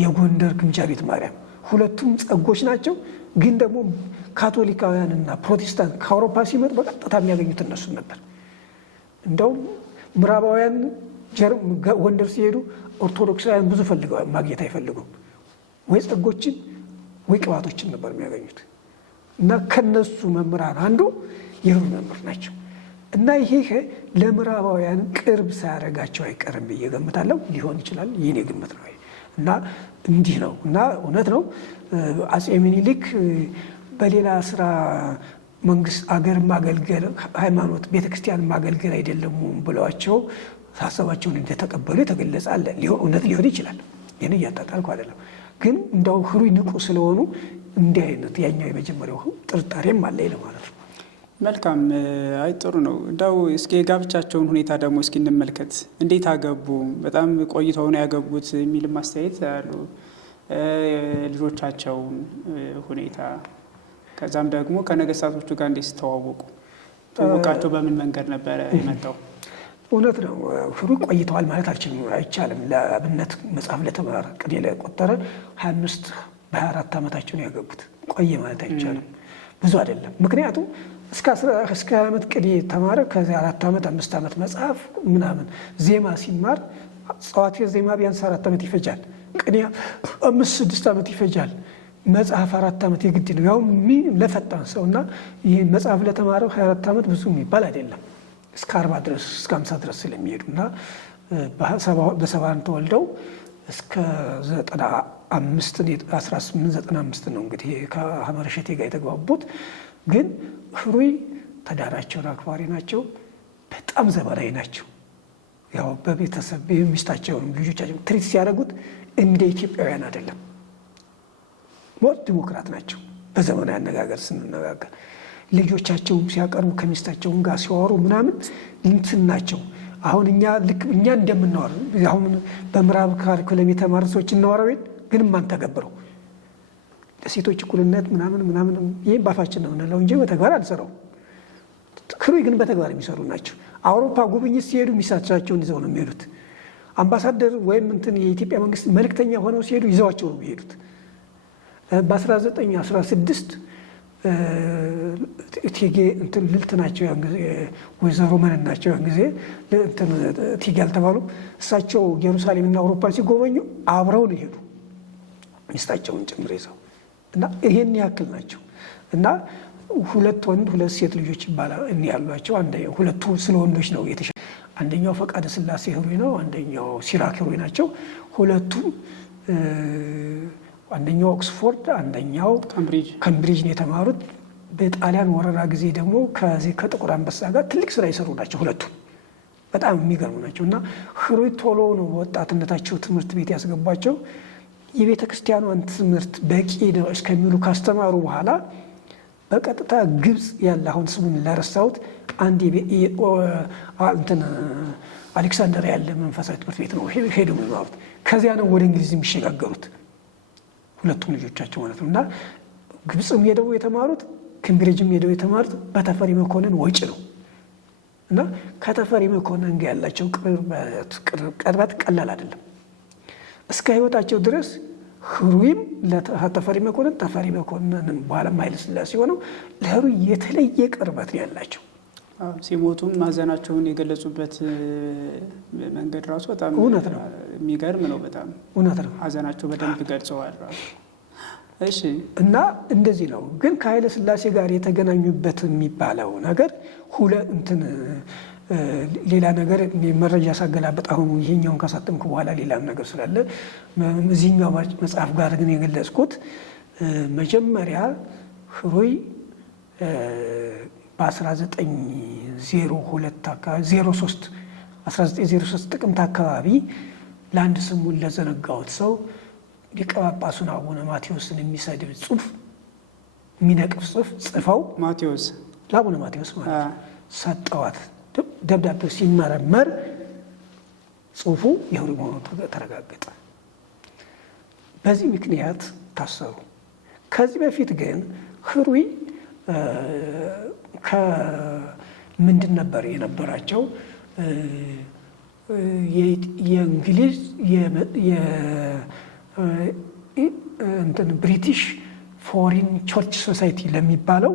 የጎንደር ግምጃ ቤት ማርያም። ሁለቱም ጸጎች ናቸው። ግን ደግሞ ካቶሊካውያንና ፕሮቴስታንት ከአውሮፓ ሲመጡ በቀጥታ የሚያገኙት እነሱን ነበር። እንደውም ምዕራባውያን ጎንደር ሲሄዱ ኦርቶዶክሳውያን ብዙ ፈልገዋል ማግኘት አይፈልጉም። ወይ ጸጎችን ወይ ቅባቶችን ነበር የሚያገኙት። እና ከነሱ መምህራን አንዱ የህሩይ መምህር ናቸው። እና ይሄ ለምዕራባውያን ቅርብ ሳያደርጋቸው አይቀርም ብዬ ገምታለሁ። ሊሆን ይችላል፣ የኔ ግምት ነው። እና እንዲህ ነው። እና እውነት ነው አፄ ምኒልክ በሌላ ስራ መንግስት አገር ማገልገል ሃይማኖት ቤተክርስቲያን ማገልገል አይደለም ብለዋቸው ሀሳባቸውን እንደተቀበሉ የተገለጸ አለ። እውነት ሊሆን ይችላል። ይህን እያጣጣልኩ አይደለም። ግን እንዳው ህሩይ ንቁ ስለሆኑ እንዲህ አይነት ያኛው የመጀመሪያው ጥርጣሬም አለ ለማለት ነው። መልካም። አይ ጥሩ ነው። እንዳው እስኪ የጋብቻቸውን ሁኔታ ደግሞ እስኪ እንመልከት። እንዴት አገቡ? በጣም ቆይተው ነው ያገቡት የሚል ማስተያየት አሉ። ልጆቻቸውን ሁኔታ ከዛም ደግሞ ከነገስታቶቹ ጋር እንዴት ተዋወቁ? ትውውቃቸው በምን መንገድ ነበረ የመጣው? እውነት ነው። ህሩይ ቆይተዋል ማለት አይቻልም። ለአብነት መጽሐፍ ለተማረ ቅኔ ለቆጠረ 25 በ24 ዓመታቸው ነው ያገቡት። ቆየ ማለት አይቻልም። ብዙ አይደለም። ምክንያቱም እስከ 20 ዓመት ቅኔ ተማረ። ከዚያ 4 ዓመት 5 ዓመት መጽሐፍ ምናምን ዜማ ሲማር ጸዋትወ ዜማ ቢያንስ 4 ዓመት ይፈጃል። ቅኔ 5-6 ዓመት ይፈጃል። መጽሐፍ 4 ዓመት የግድ ነው። ያው ለፈጣን ሰው እና ይህ መጽሐፍ ለተማረው 24 ዓመት ብዙ የሚባል አይደለም። እስከ 40 ድረስ እስከ 50 ድረስ ስለሚሄዱ እና በ71 ተወልደው እስከ 1895 ነው እንግዲህ ከሐመረ እሸቴ ጋር የተግባቡት። ግን ህሩይ ትዳራቸውን አክባሪ ናቸው። በጣም ዘመናዊ ናቸው። ያው በቤተሰብ ሚስታቸውን ልጆቻቸውን ትሪት ሲያደርጉት እንደ ኢትዮጵያውያን አይደለም። ሞት ዲሞክራት ናቸው። በዘመናዊ አነጋገር ስንነጋገር ልጆቻቸውም ሲያቀርቡ ከሚስታቸውን ጋር ሲዋሩ ምናምን እንትን ናቸው። አሁን እኛ እንደምናወራ አሁን በምዕራብ ካሪኩለም የተማሩ ሰዎች እናወራው ግን ማን ተገብረው ለሴቶች እኩልነት ምናምን ይሄን ባፋችን ነው እንለው እንጂ በተግባር አንሰራው። ህሩይ ግን በተግባር የሚሰሩ ናቸው። አውሮፓ ጉብኝት ሲሄዱ ሚስቶቻቸውን ይዘው ነው የሚሄዱት። አምባሳደር ወይም የኢትዮጵያ መንግስት መልእክተኛ ሆነው ሲሄዱ ይዘዋቸው ነው የሚሄዱት። በ1916 እቴጌ ልዕልት ናቸው ያን ጊዜ፣ ወይዘሮ መነን ናቸው ያን ጊዜ እቴጌ ያልተባሉ። እሳቸው ኢየሩሳሌምና አውሮፓን ሲጎበኙ አብረው ነው ይሄዱ ሚስታቸውን ጭምር ይዘው እና ይሄን ያክል ናቸው። እና 2 ወንድ 2 ሴት ልጆች ይባላል እኔ ያሏቸው። ሁለቱ ስለ ወንዶች ነው የተሻለ። አንደኛው ፈቃደ ስላሴ ህሩይ ነው፣ አንደኛው ሲራክ ህሩይ ናቸው። ሁለቱም አንደኛው ኦክስፎርድ አንደኛው ካምብሪጅ ነው የተማሩት። በጣሊያን ወረራ ጊዜ ደግሞ ከዚህ ከጥቁር አንበሳ ጋር ትልቅ ስራ የሰሩ ናቸው። ሁለቱም በጣም የሚገርሙ ናቸው። እና ህሩይ ቶሎ ነው በወጣትነታቸው ትምህርት ቤት ያስገባቸው። የቤተ ክርስቲያኗን ትምህርት በቂ ነው እስከሚሉ ካስተማሩ በኋላ በቀጥታ ግብፅ ያለ አሁን ስሙን ለረሳሁት አንድ አሌክሳንድሪያ ያለ መንፈሳዊ ትምህርት ቤት ነው ሄዱ የሚማሩት። ከዚያ ነው ወደ እንግሊዝ የሚሸጋገሩት ሁለቱም ልጆቻቸው ማለት ነው። እና ግብፅም ሄደው የተማሩት ካምብሪጅም ሄደው የተማሩት በተፈሪ መኮንን ወጪ ነው። እና ከተፈሪ መኮንን ጋር ያላቸው ቅርበት ቀላል አይደለም። እስከ ህይወታቸው ድረስ ህሩይም ለተፈሪ መኮንን ተፈሪ መኮንን በኋላ ኃይለ ሥላሴ ሆነው ለህሩይ የተለየ ቅርበት ነው ያላቸው። ሲሞቱም ማዘናቸውን የገለጹበት መንገድ ራሱ በጣም እውነት ነው፣ የሚገርም ነው። በጣም እውነት ነው። ሀዘናቸው በደንብ ገልጸዋል ራሱ። እሺ። እና እንደዚህ ነው። ግን ከኃይለ ሥላሴ ጋር የተገናኙበት የሚባለው ነገር ሌላ ነገር መረጃ ሳገላበጥ አሁን ይሄኛውን ካሳተምኩ በኋላ ሌላም ነገር ስላለ እዚህኛው መጽሐፍ ጋር ግን የገለጽኩት መጀመሪያ ህሩይ በ1902 አካባቢ 1903 ጥቅምት አካባቢ ለአንድ ስሙን ለዘነጋሁት ሰው ሊቀ ጳጳሱን አቡነ ማቴዎስን የሚሰድብ ጽሑፍ የሚነቅፍ ጽሑፍ ጽፈው ለአቡነ ማቴዎስ ማለት ሰጠዋት። ደብዳቤው ሲመረመር ጽሑፉ የህሩይ መሆኑ ተረጋገጠ። በዚህ ምክንያት ታሰሩ። ከዚህ በፊት ግን ህሩይ ከምንድን ነበር የነበራቸው? የእንግሊዝ ብሪቲሽ ፎሪን ቸርች ሶሳይቲ ለሚባለው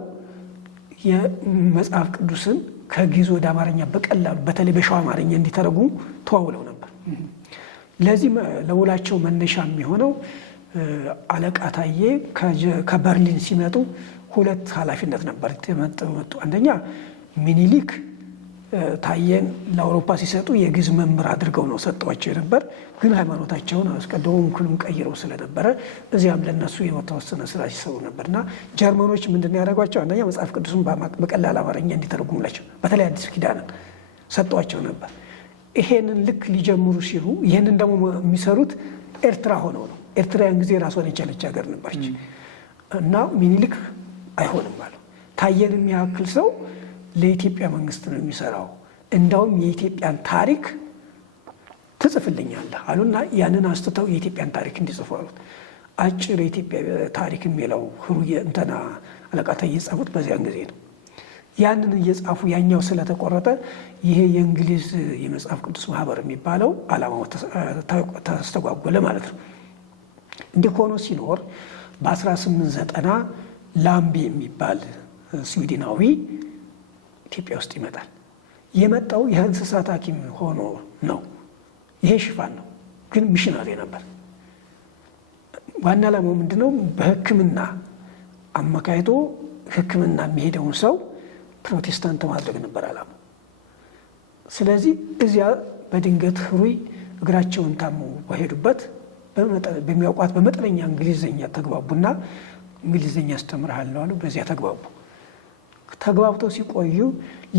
የመጽሐፍ ቅዱስን ከግዕዝ ወደ አማርኛ በቀላሉ በተለይ በሸዋ አማርኛ እንዲተረጉሙ ተዋውለው ነበር። ለዚህ ለውላቸው መነሻ የሚሆነው አለቃ ታዬ ከበርሊን ሲመጡ ሁለት ኃላፊነት ነበር መጡ። አንደኛ ሚኒሊክ ታዬን ለአውሮፓ ሲሰጡ የግዕዝ መምህር አድርገው ነው ሰጠዋቸው የነበር። ግን ሃይማኖታቸውን አስቀድሞ ሙክሉም ቀይረው ስለነበረ እዚያም ለነሱ የተወሰነ ስራ ሲሰሩ ነበርና ጀርመኖች ምንድን ያደረጓቸው? አንደኛ መጽሐፍ ቅዱስን በቀላል አማርኛ እንዲተረጉሙላቸው በተለይ አዲስ ኪዳንን ሰጠዋቸው ነበር። ይሄንን ልክ ሊጀምሩ ሲሉ ይሄንን ደግሞ የሚሰሩት ኤርትራ ሆነው ነው። ኤርትራ ያን ጊዜ ራሷን የቻለች ሀገር ነበረች እና ሚኒሊክ አይሆንም አሉ። ታዬን የሚያክል ሰው ለኢትዮጵያ መንግስት ነው የሚሰራው፣ እንዳውም የኢትዮጵያን ታሪክ ትጽፍልኛለህ አሉና ያንን አስተተው የኢትዮጵያን ታሪክ እንዲጽፉ አሉት። አጭር የኢትዮጵያ ታሪክ የሚለው ህሩይ እንትና አለቃ ታዬ የጻፉት በዚያን ጊዜ ነው። ያንን እየጻፉ ያኛው ስለተቆረጠ ይሄ የእንግሊዝ የመጽሐፍ ቅዱስ ማህበር የሚባለው ዓላማው ተስተጓጎለ ማለት ነው። እንዲህ ሆኖ ሲኖር በ1890 ላምቤ የሚባል ስዊድናዊ ኢትዮጵያ ውስጥ ይመጣል። የመጣው የእንስሳት ሐኪም ሆኖ ነው። ይሄ ሽፋን ነው፣ ግን ሚሽናሪ ነበር። ዋና ዓላማው ምንድነው? በሕክምና አማካይቶ ሕክምና የሚሄደውን ሰው ፕሮቴስታንት ማድረግ ነበር ዓላማው። ስለዚህ እዚያ በድንገት ህሩይ እግራቸውን ታመው በሄዱበት በሚያውቋት በመጠነኛ እንግሊዝኛ ተግባቡና እንግሊዝኛ አስተምርሃለሁ አሉ። በዚያ ተግባብተው ሲቆዩ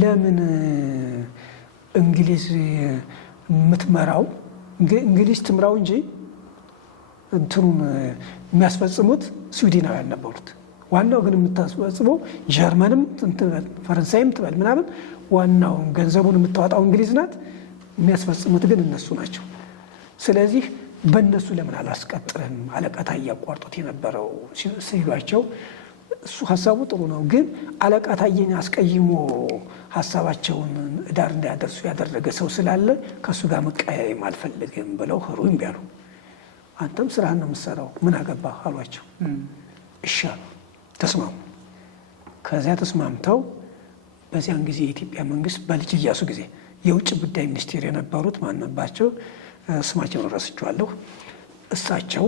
ለምን እንግሊዝ የምትመራው እንግሊዝ ትምራው እንጂ እንትኑን የሚያስፈጽሙት ስዊድናውያን ነበሩት። ዋናው ግን የምታስፈጽመው ጀርመንም ፈረንሳይም ትበል ምናምን ዋናውን ገንዘቡን የምታወጣው እንግሊዝ ናት። የሚያስፈጽሙት ግን እነሱ ናቸው። ስለዚህ በእነሱ ለምን አላስቀጥርም? አለቃ ታዬ አቋርጦት የነበረው ሲሏቸው እሱ ሀሳቡ ጥሩ ነው፣ ግን አለቃ ታዬን አስቀይሞ ሀሳባቸውን ዳር እንዳያደርሱ ያደረገ ሰው ስላለ ከእሱ ጋር መቀያየም አልፈልግም ብለው ህሩይ እምቢ አሉ። አንተም ስራህን ነው የምትሰራው፣ ምን አገባህ አሏቸው። እሺ አሉ፣ ተስማሙ። ከዚያ ተስማምተው በዚያን ጊዜ የኢትዮጵያ መንግስት በልጅ ኢያሱ ጊዜ የውጭ ጉዳይ ሚኒስቴር የነበሩት ማንባቸው ስማቸውን ረስቸዋለሁ። እሳቸው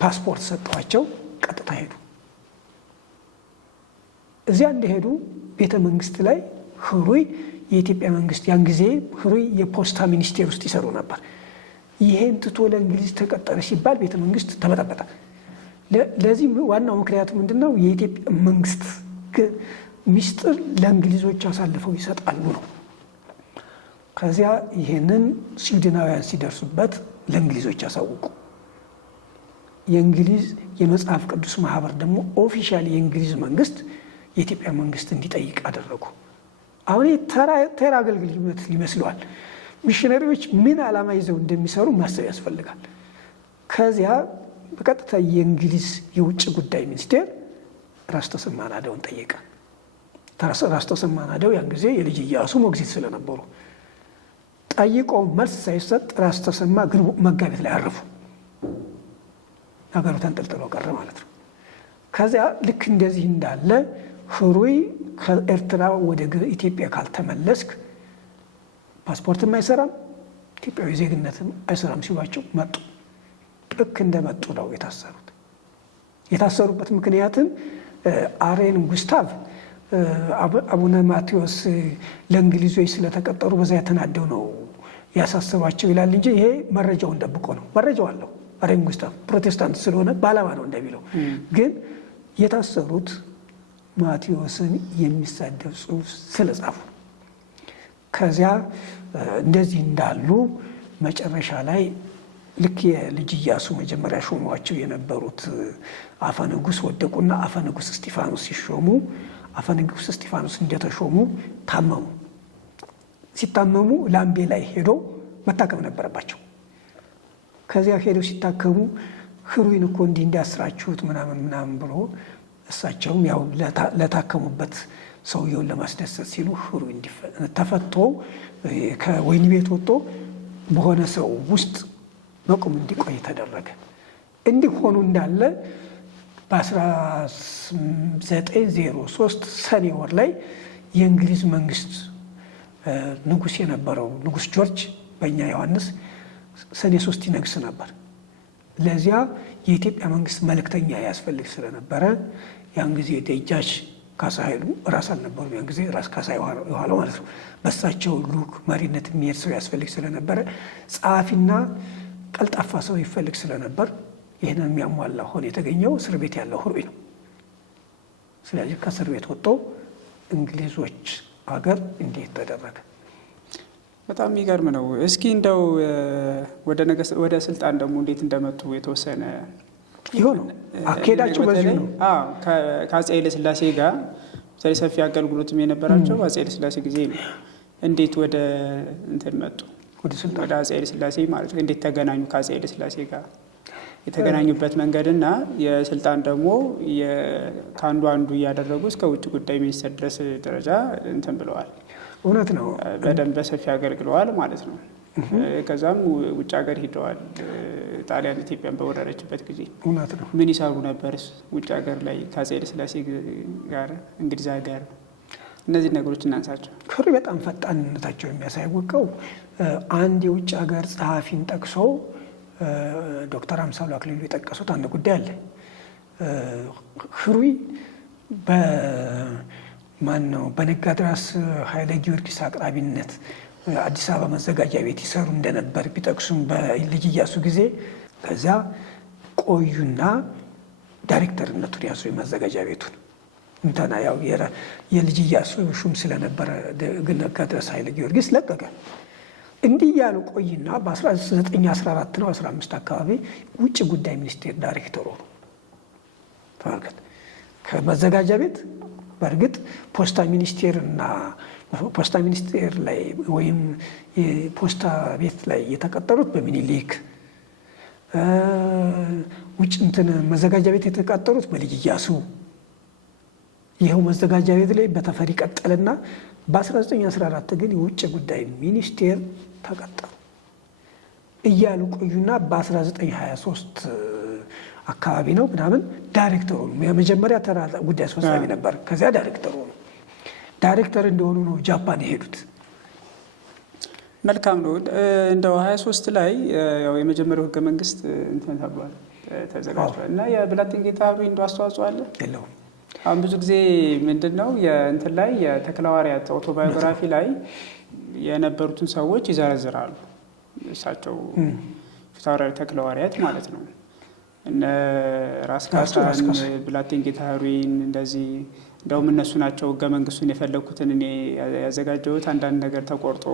ፓስፖርት ሰጠዋቸው፣ ቀጥታ ሄዱ። እዚያ እንደሄዱ ቤተ መንግስት ላይ ህሩይ የኢትዮጵያ መንግስት ያን ጊዜ ህሩይ የፖስታ ሚኒስቴር ውስጥ ይሰሩ ነበር። ይሄን ትቶ ለእንግሊዝ ተቀጠረ ሲባል ቤተ መንግስት ተበጠበጠ። ለዚህ ዋናው ምክንያቱ ምንድነው? የኢትዮጵያ መንግስት ሚስጥር ለእንግሊዞች አሳልፈው ይሰጣሉ ነው። ከዚያ ይሄንን ስዊድናውያን ሲደርሱበት ለእንግሊዞች ያሳውቁ። የእንግሊዝ የመጽሐፍ ቅዱስ ማህበር ደግሞ ኦፊሻል የእንግሊዝ መንግስት የኢትዮጵያ መንግስት እንዲጠይቅ አደረጉ። አሁን ተራ አገልግሎት ሊመስለዋል። ሚሽነሪዎች ምን ዓላማ ይዘው እንደሚሰሩ ማሰብ ያስፈልጋል። ከዚያ በቀጥታ የእንግሊዝ የውጭ ጉዳይ ሚኒስቴር ራስ ተሰማ ናደውን ጠየቀ። ራስ ተሰማ ናደው ያን ጊዜ የልጅ ኢያሱ ሞግዚት ስለነበሩ ጠይቀው መልስ ሳይሰጥ ራስ ተሰማ ግን መጋቢት ላይ አረፉ። ነገሩ ተንጠልጥሎ ቀረ ማለት ነው። ከዚያ ልክ እንደዚህ እንዳለ ህሩይ ከኤርትራ ወደ ኢትዮጵያ ካልተመለስክ ፓስፖርትም አይሰራም፣ ኢትዮጵያዊ ዜግነትም አይሰራም ሲሏቸው መጡ። ልክ እንደመጡ ነው የታሰሩት። የታሰሩበት ምክንያትም አሬን ጉስታቭ አቡነ ማቴዎስ ለእንግሊዞች ስለተቀጠሩ በዛ የተናደው ነው ያሳሰባቸው ይላል እንጂ ይሄ መረጃውን ደብቆ ነው። መረጃው አለው። አሬን ጉስታፍ ፕሮቴስታንት ስለሆነ ባላማ ነው እንደሚለው። ግን የታሰሩት ማቴዎስን የሚሳደብ ጽሑፍ ስለጻፉ ከዚያ እንደዚህ እንዳሉ መጨረሻ ላይ ልክ የልጅ ኢያሱ መጀመሪያ ሾሟቸው የነበሩት አፈ ንጉሥ ወደቁና አፈ ንጉሥ እስጢፋኖስ ሲሾሙ አፈ ንጉሥ እስጢፋኖስ እንደተሾሙ ታመሙ። ሲታመሙ ላምቤ ላይ ሄዶ መታከም ነበረባቸው። ከዚያ ሄደው ሲታከሙ ህሩይን እኮ እንዲህ እንዲያስራችሁት ምናምን ብሎ እሳቸውም ያው ለታከሙበት ሰውየውን ለማስደሰት ሲሉ ህሩይ ተፈቶ ከወህኒ ቤት ወጥቶ በሆነ ሰው ውስጥ በቁም እንዲቆይ ተደረገ። እንዲህ ሆኖ እንዳለ በ1903 ሰኔ ወር ላይ የእንግሊዝ መንግስት ንጉሥ የነበረው ንጉሥ ጆርጅ በእኛ ዮሐንስ ሰኔ 3 ይነግስ ነበር። ለዚያ የኢትዮጵያ መንግስት መልእክተኛ ያስፈልግ ስለነበረ ያን ጊዜ ደጃች ካሳ ኃይሉ ራስ አልነበሩም። ያን ጊዜ ራስ ካሳ የኋላው ማለት ነው። በሳቸው ልዑክ መሪነት የሚሄድ ሰው ያስፈልግ ስለነበረ ጸሐፊና ቀልጣፋ ሰው ይፈልግ ስለነበር ይህንን የሚያሟላ ሆኖ የተገኘው እስር ቤት ያለው ህሩይ ነው። ስለዚህ ከእስር ቤት ወጥቶ እንግሊዞች ሀገር እንዴት ተደረገ? በጣም የሚገርም ነው። እስኪ እንደው ወደ ስልጣን ደግሞ እንዴት እንደመጡ የተወሰነ ይሆነው አካሄዳቸው በዚህ ነው። ከአፄ ኃይለሥላሴ ጋር ሰፊ አገልግሎትም የነበራቸው በአፄ ኃይለሥላሴ ጊዜ ነው። እንዴት ወደ እንትን መጡ? ወደ አፄ ኃይለሥላሴ ማለት ነው። እንዴት ተገናኙ? ከአፄ ኃይለሥላሴ ጋር የተገናኙበት መንገድና የስልጣን ደግሞ ከአንዱ እያደረጉ እስከ ውጭ ጉዳይ ሚኒስትር ድረስ ደረጃ እንትን ብለዋል። እውነት ነው። በደንብ በሰፊ አገልግለዋል ማለት ነው። ከዛም ውጭ ሀገር ሂደዋል። ጣሊያን ኢትዮጵያን በወረረችበት ጊዜ እውነት ነው። ምን ይሰሩ ነበር ውጭ ሀገር ላይ ከአፄ ኃይለሥላሴ ጋር እንግሊዝ ሀገር? እነዚህ ነገሮች እናንሳቸው። ህሩይ በጣም ፈጣንነታቸው የሚያሳውቀው አንድ የውጭ ሀገር ጸሐፊን ጠቅሶ ዶክተር አምሳሉ አክሊሉ የጠቀሱት አንድ ጉዳይ አለ። ህሩይ በነጋድራስ ኃይለ ጊዮርጊስ አቅራቢነት አዲስ አበባ መዘጋጃ ቤት ይሰሩ እንደነበር ቢጠቅሱም በልጅ ኢያሱ ጊዜ ከዚያ ቆዩና ዳይሬክተርነቱን ያዙ። የመዘጋጃ ቤቱን እንተና ያው የልጅ ኢያሱ ሹም ስለነበረ ነጋድራስ ኃይለ ጊዮርጊስ ለቀቀ። እንዲህ ያሉ ቆይና በ1914 ነው 15 አካባቢ ውጭ ጉዳይ ሚኒስቴር ዳይሬክተር ሆኑ። ተመልከት። ከመዘጋጃ ቤት በእርግጥ ፖስታ ሚኒስቴር ላይ ወይም የፖስታ ቤት ላይ የተቀጠሩት በሚኒሊክ ውጭ መዘጋጃ ቤት የተቀጠሩት በልጅ ኢያሱ። ይኸው መዘጋጃ ቤት ላይ በተፈሪ ቀጠልና በ1914 ግን የውጭ ጉዳይ ሚኒስቴር ተቀጠሩ እያሉ ቆዩና በ1923 አካባቢ ነው ምናምን ዳይሬክተሩ የመጀመሪያ ተራ ጉዳይ አስፈጻሚ ነበር። ከዚያ ዳይሬክተሩ ነው። ዳይሬክተር እንደሆኑ ነው ጃፓን የሄዱት። መልካም ነው። እንደው 23 ላይ ያው የመጀመሪያው ህገ መንግስት እንትን ተብሏል ተዘጋጅቷል እና የብላቴን ጌታ ህሩይ እንደው አስተዋጽኦ አለ የለውም? አሁን ብዙ ጊዜ ምንድን ነው የእንትን ላይ የተክለሐዋርያት አውቶባዮግራፊ ላይ የነበሩትን ሰዎች ይዘረዝራሉ። እሳቸው ፊታውራሪ ተክለሐዋርያት ማለት ነው። እነ ራስ ካሳን፣ ብላቴን ጌታ ህሩይን እንደዚህ እንደውም እነሱ ናቸው ህገ መንግስቱን የፈለኩትን እኔ ያዘጋጀሁት አንዳንድ ነገር ተቆርጦ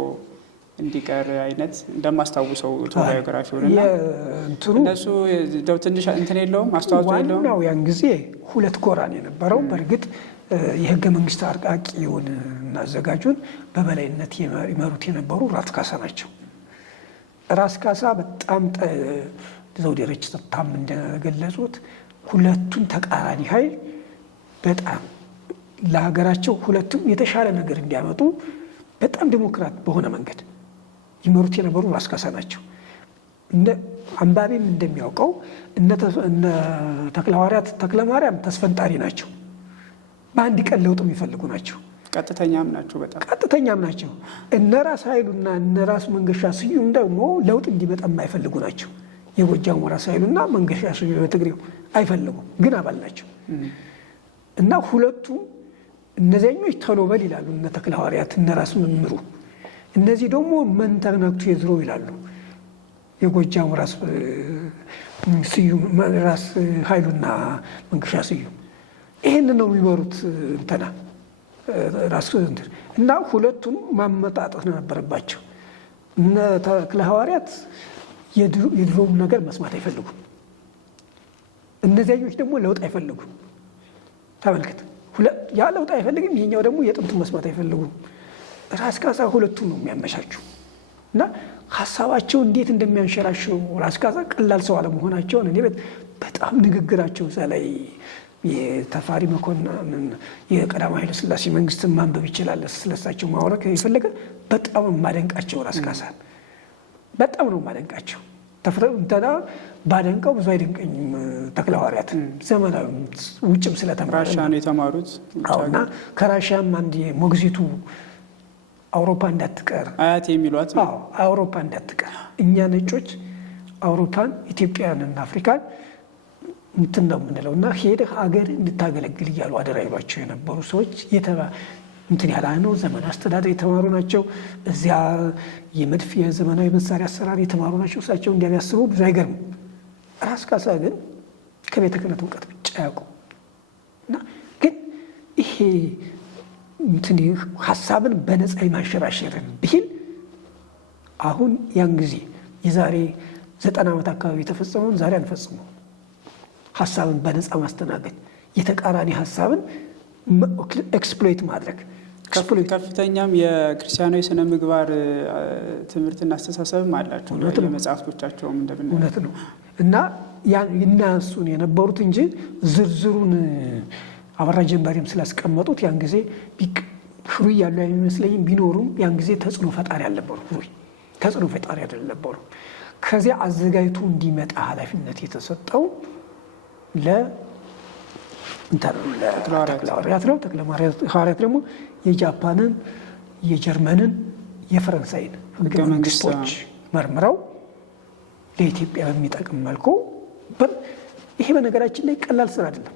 እንዲቀር አይነት እንደማስታውሰው አውቶባዮግራፊ ሆነና እነሱ እንደው ትንሽ እንትን የለውም አስተዋጽኦ የለውም። ዋናው ያን ጊዜ ሁለት ጎራን የነበረው በእርግጥ የህገ መንግስት አርቃቂውን እና አዘጋጁን በበላይነት ይመሩት የነበሩ ራስ ካሳ ናቸው። ራስ ካሳ በጣም ዘውዴ ረጭታም እንደገለጹት ሁለቱን ተቃራኒ ኃይል በጣም ለሀገራቸው ሁለቱም የተሻለ ነገር እንዲያመጡ በጣም ዲሞክራት በሆነ መንገድ ይመሩት የነበሩ ራስ ካሳ ናቸው። አንባቢም እንደሚያውቀው እነ ተክለሐዋርያት ተክለማርያም ተስፈንጣሪ ናቸው። በአንድ ቀን ለውጥ የሚፈልጉ ናቸው። ቀጥተኛም ናቸው። በጣም ቀጥተኛም ናቸው። እነ ራስ ኃይሉና እነ ራስ መንገሻ ስዩም ደግሞ ለውጥ እንዲመጣ የማይፈልጉ ናቸው። የጎጃሙ ራስ ኃይሉና መንገሻ ስዩም በትግሬው አይፈልጉም፣ ግን አባል ናቸው። እና ሁለቱም እነዚያኞች ቶሎ በል ይላሉ እነ ተክለ ሐዋርያት እነ ራስ መምሩ። እነዚህ ደግሞ መንተነክቱ የድሮ ይላሉ የጎጃሙ ራስ ስዩም ራስ ኃይሉና መንገሻ ስዩም ይሄን ነው የሚመሩት እንትና ራስ እና ሁለቱም ማመጣጠት ነበረባቸው። እነ ተክለ ሐዋርያት የድሮውን ነገር መስማት አይፈልጉም። እነዚያኞች ደግሞ ለውጥ አይፈልጉም። ተመልከት፣ ያ ለውጥ አይፈልግም፣ ይሄኛው ደግሞ የጥንቱን መስማት አይፈልጉም። ራስ ካሳ ሁለቱም ነው የሚያመቻቹ እና ሀሳባቸው እንዴት እንደሚያንሸራሽሩ ራስ ካሳ ቀላል ሰው አለመሆናቸውን እኔ በጣም ንግግራቸው እዛ ላይ የተፋሪ መኮንን የቀዳማዊ ኃይለ ሥላሴ መንግስትን ማንበብ ይችላል። ስለሳቸው ማውራት የፈለገ በጣም ማደንቃቸው ራስ ካሳን በጣም ነው ማደንቃቸው። እንትና ባደንቀው ብዙ አይደንቀኝም። ተክለ ሐዋርያት ዘመናዊ ውጭም ስለተማሩ ራሻ ነው የተማሩት እና ከራሻም አንድ ሞግዚቱ አውሮፓ እንዳትቀር አያት የሚሏት አውሮፓ እንዳትቀር እኛ ነጮች አውሮፓን ኢትዮጵያንና አፍሪካን እንትን ነው የምንለው እና ሄደህ ሀገር እንድታገለግል እያሉ አደራ ይሏቸው የነበሩ ሰዎች እንትን ያለ ነው። ዘመን አስተዳደር የተማሩ ናቸው። እዚያ የመድፍ የዘመናዊ መሳሪያ አሰራር የተማሩ ናቸው። እሳቸው እንዲያስቡ ብዙ አይገርም። ራስ ካሳ ግን ከቤተ ክህነት እውቀት ብቻ ያውቁ እና ግን ይሄ እንትን ሀሳብን በነፃ የማንሸራሸርን ብሂል አሁን ያን ጊዜ የዛሬ 90 ዓመት አካባቢ የተፈጸመውን ዛሬ አንፈጽመው። ሀሳብን በነፃ ማስተናገድ፣ የተቃራኒ ሀሳብን ኤክስፕሎይት ማድረግ ከፍተኛም የክርስቲያናዊ ስነ ምግባር ትምህርትና አስተሳሰብም አላቸው። የመጽሐፍቶቻቸውም እንደምን እውነት ነው እና ይናሱን የነበሩት እንጂ ዝርዝሩን አበራ ጀንባሪም ስላስቀመጡት ያን ጊዜ ህሩይ ያሉ አይመስለኝም። ቢኖሩም ያን ጊዜ ተጽዕኖ ፈጣሪ አልነበሩ። ተጽዕኖ ፈጣሪ አይደለም። ከዚያ አዘጋጅቶ እንዲመጣ ኃላፊነት የተሰጠው ተክለ ሐዋርያት ነው። ተክለ ሐዋርያት ደግሞ የጃፓንን፣ የጀርመንን፣ የፈረንሳይን ህገ መንግስቶች መርምረው ለኢትዮጵያ በሚጠቅም መልኩ ይሄ በነገራችን ላይ ቀላል ስራ አይደለም።